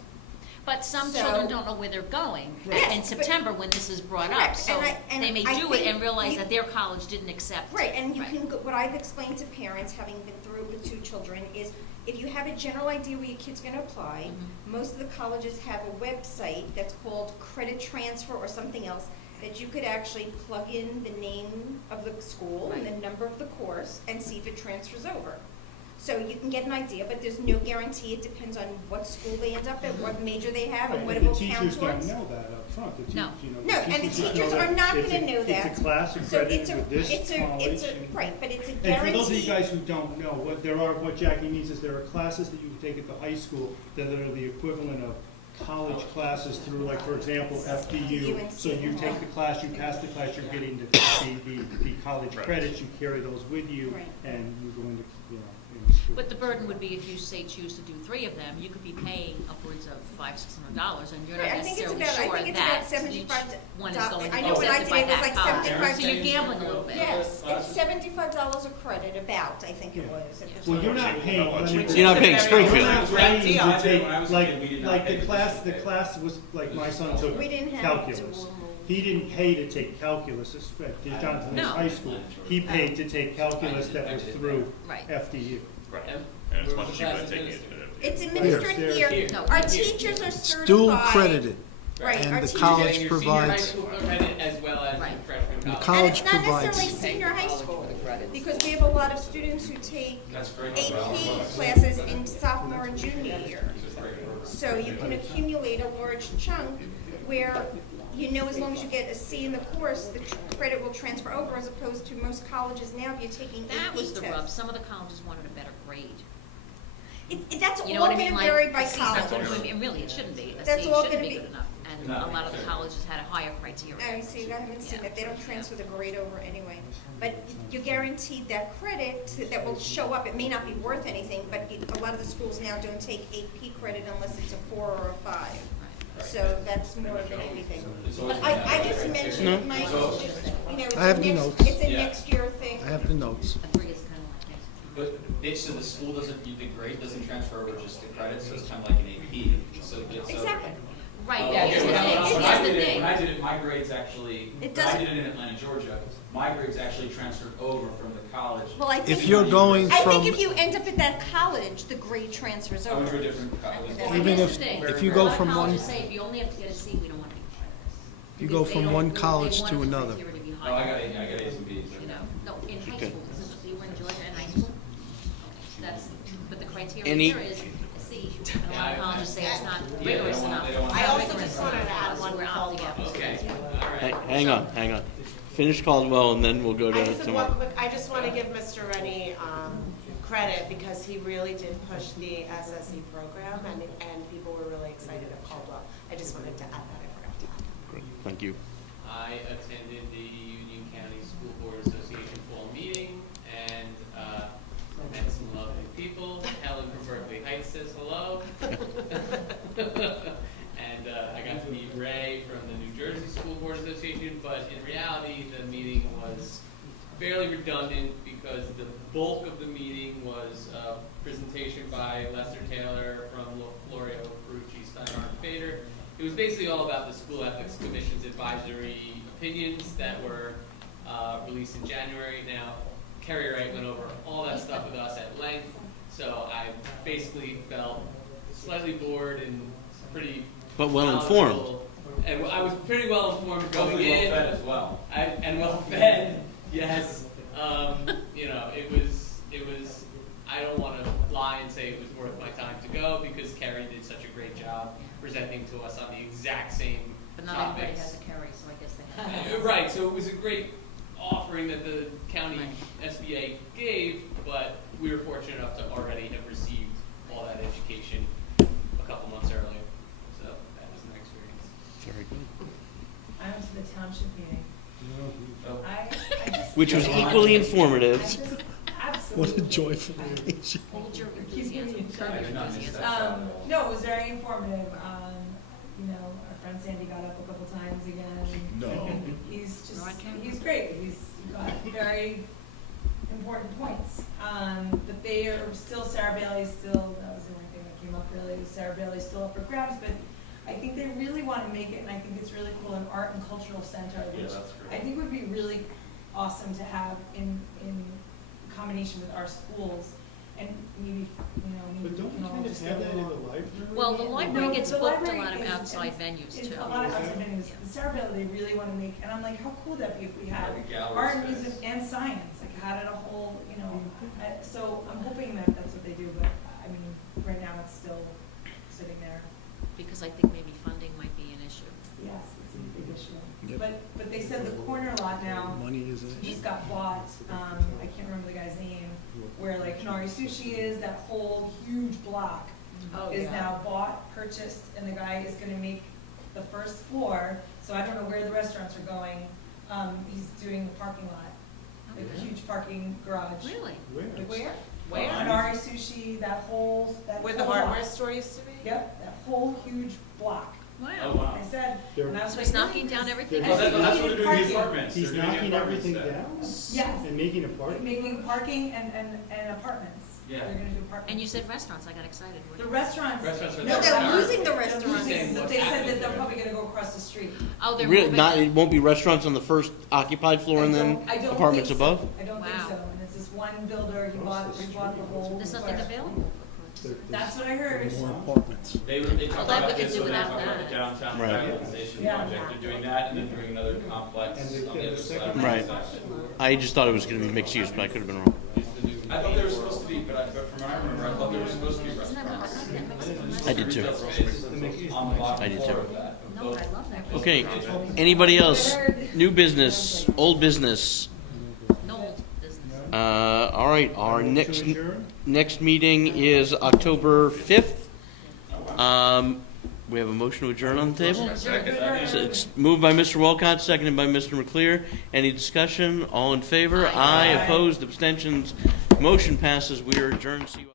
But some So- children don't know where they're going Yes, in but- September when this is brought up. Correct, So and they may I do it think and realize you- that their college didn't accept. Right, and you Right. can, what I've explained to parents, having been through it with 2 children, is if you have a general idea where your kid's gonna apply, Mhm. most of the colleges have a website that's called Credit Transfer or something else, that you could actually plug in the name of the school and the number of the course and see if it transfers over. So you can get an idea, but there's no guarantee. It depends on what school they end up at, what major they have, and what it will count towards. The teachers don't know that up front. No. No, and the teachers are not gonna know that. It's a class So accredited with this college. right, but it's a And guarantee. for those of you guys who don't know, what Jackie means is there are classes that you can take at the high school that are the equivalent of college classes through, like, for example, FDU. So you take the class, you pass the class, you're getting the college credits, you carry those with you, Right. and you go into, in school. But the burden would be if you say choose to do 3 of them, you could be paying upwards of $500-600, and you're not Right, I think it's necessarily about- I sure think it's that about $75 each one is going to I be know when I accepted did by it, it was that like college. $75. So you're gambling a little bit. Yes, it's $75 a credit, about, I think it was. at this Well, point. you're not paying. You're not paying Springfield. You're not paying When I was to a take, kid, we did not like pay the for class, this. the class was, like, my son took We didn't have calculus. dual. He didn't pay to take calculus at Johnson No. High School. He paid to take calculus that was through Right. FDU. Right. And And it's where much was the cheaper class than taking it. administered? It's administered Here. here. No, Our here. teachers are It's certified. dual credited. Right, And our the teachers- college Getting your senior high provides- school credit as well as your Right. freshman The college. college And it's not provides- necessarily senior high school, because we have a lot of students who take That's great. AP classes in sophomore and junior year. So you can accumulate a large chunk where, as long as you get a C in the course, the credit will transfer over, as opposed to most colleges now, if you're taking AP That was the rub. tests. Some of the colleges wanted a better grade. That's You know all what I mean? gonna Like, vary by a C's not college. gonna be- and really, it shouldn't be. A That's C all shouldn't gonna be be- good enough. And a lot of the colleges had a higher criteria. I see, I haven't seen Yeah. that, they don't transfer the grade over anyway. But you're guaranteed that credit that will show up, it may not be worth anything, but a lot of the schools now don't take AP credit unless it's a 4 or a 5. So that's more than anything. But I just mentioned, No. it, Mike, it's just, it's I have a the next, notes. it's a Yeah. next year thing. I have the notes. A 3 is kind of like this. But so the school doesn't, the grade doesn't transfer over just the credit, so it's kind of like an AP. So it's Exactly. Right, Oh, yeah, okay, here's the when I- thing, when here's I the did it- thing. When I did it, my grades actually, It when I doesn't- did it in Atlanta, Georgia, my grades actually transferred over from the college. Well, I think. If you're going I think from, if you end up at that college, the grade transfers I went to over. a different college. Well, Even here's if- the thing. if you A go lot of from one- colleges say if you only have to get a C, we don't want to be you because go they from don't- one they college want to the another. criteria to be No, higher. I got A's and B's. You know, no, in high Okay. school, this is, you were in Georgia in high school? That's, but the criteria Any- here is a C. And a lot of colleges say it's not Yeah, they rigorous don't want- enough. they don't want- I Not also rigorous just wanted to enough. add one We're opting out. Okay, all right. Hang on. Finish Caldwell, and then we'll go I to just have tomorrow. one quick, I just want to give Mr. Rennie credit because he really did push the SSE program and people were really excited at Caldwell. I just wanted to add that, I forgot to add. Great, thank you. I attended the Union County School Board Association fall meeting and met some lovely people. Helen from Berkeley Heights says hello. And I got to meet Ray from the New Jersey School Board Association, but in reality, the meeting was fairly redundant because the bulk of the meeting was a presentation by Lester Taylor from Florio, Ferrucci, Steinhardt, and Fader. It was basically all about the School Ethics Commission's advisory opinions that were released in January. Now, Kerry Wright went over all that stuff with us at length, so I basically felt slightly bored and pretty But well-informed. knowledgeable. And I was pretty well informed going Hopefully in. well-fed as well. And well fed, yes. It was, I don't want to lie and say it was worth my time to go because Kerry did such a great job presenting to us on the exact same But not everybody topics. has a carry, so I guess they have. Right, so it was a great offering that the county SBA gave, but we were fortunate enough to already have received all that education a couple months earlier. So that was an experience. Very good. I went to the township meeting. I just. Which was equally informative. I just- What a Absolutely. joyful occasion. Hold your Keeps giving me enthusiasm, curb your No, enthusiasm. No, it was very informative. Our friend Sandy got up a couple times again. No. He's just, Right, Ken? he's great. He's got very important points. But they are still, Sarah Bailey's still, that was the only thing that came up really, Sarah Bailey's still up for grabs, but I think they really want to make it, and I think it's really cool, an art and cultural center, Yeah, which that's great. I think would be really awesome to have in combination with our schools. and maybe, maybe But don't we can we all kind of just have get that a in the little. library? Well, the library No, gets the booked a library lot of is- outside venues It's too. a lot of outside venues. The Sarabella, they really want to make, and I'm like, how cool would that be if we had Like a gallery art, space. music, and science, like had it a whole, so I'm hoping that that's what they do, but I mean, right now it's still sitting there. Because I think maybe funding might be an issue. Yes, it's a big issue. Yep. But they said the corner lot now Money is an issue. just got bought, I can't remember the guy's name, where like Hanari Sushi is, that whole huge block Oh, is yeah. now bought, purchased, and the guy is gonna make the first floor, so I don't know where the restaurants are going. He's doing the parking lot, like a huge parking garage. Really? Where? Hanari Sushi, that whole Where the whole hardware block. store used to be? Yep, that whole huge block. Oh, Wow. wow. I said, and I was So like, he's knocking down really? everything? Well, that's what they're doing in the Parking. apartments. He's They're doing the knocking apartments everything there. down? Yes. And making apartments? Making parking and apartments. Yeah. They're gonna do apartments. And you said restaurants, I got excited. The restaurants. Restaurants are No, there. they're losing the They're restaurants. losing, What's they said happening that they're there. probably gonna go across the street. Oh, they're Really, moving. not, it won't be restaurants on the first occupied floor and then I don't apartments think so. above? I don't think Wow. so, and it's this one builder, he bought the whole. There's nothing square. available. That's what I heard. More apartments. They Well, talked that about we could this do when they without talked about the that. downtown Right. revitalization Yeah. project. They're doing that and then doing another complex And the- on the and other the side. second- Right. I just thought it was gonna be mixed use, but I could have been wrong. I thought they were supposed to be, but from what I remember, I thought they were supposed to be restaurants. I did too. Retail space on the bottom I did floor too. of that. of No, both. but I love that. Okay, anybody else? New business, old business? No old business. All right, our Motion next, to adjourn? next meeting is October 5th. We have a motion to adjourn on the table? So it's moved by Mr. Walcott, seconded by Mr. McClear. Any discussion? All in favor? Aye. Opposed? Abstentions? Motion passes. We are adjourned. See you.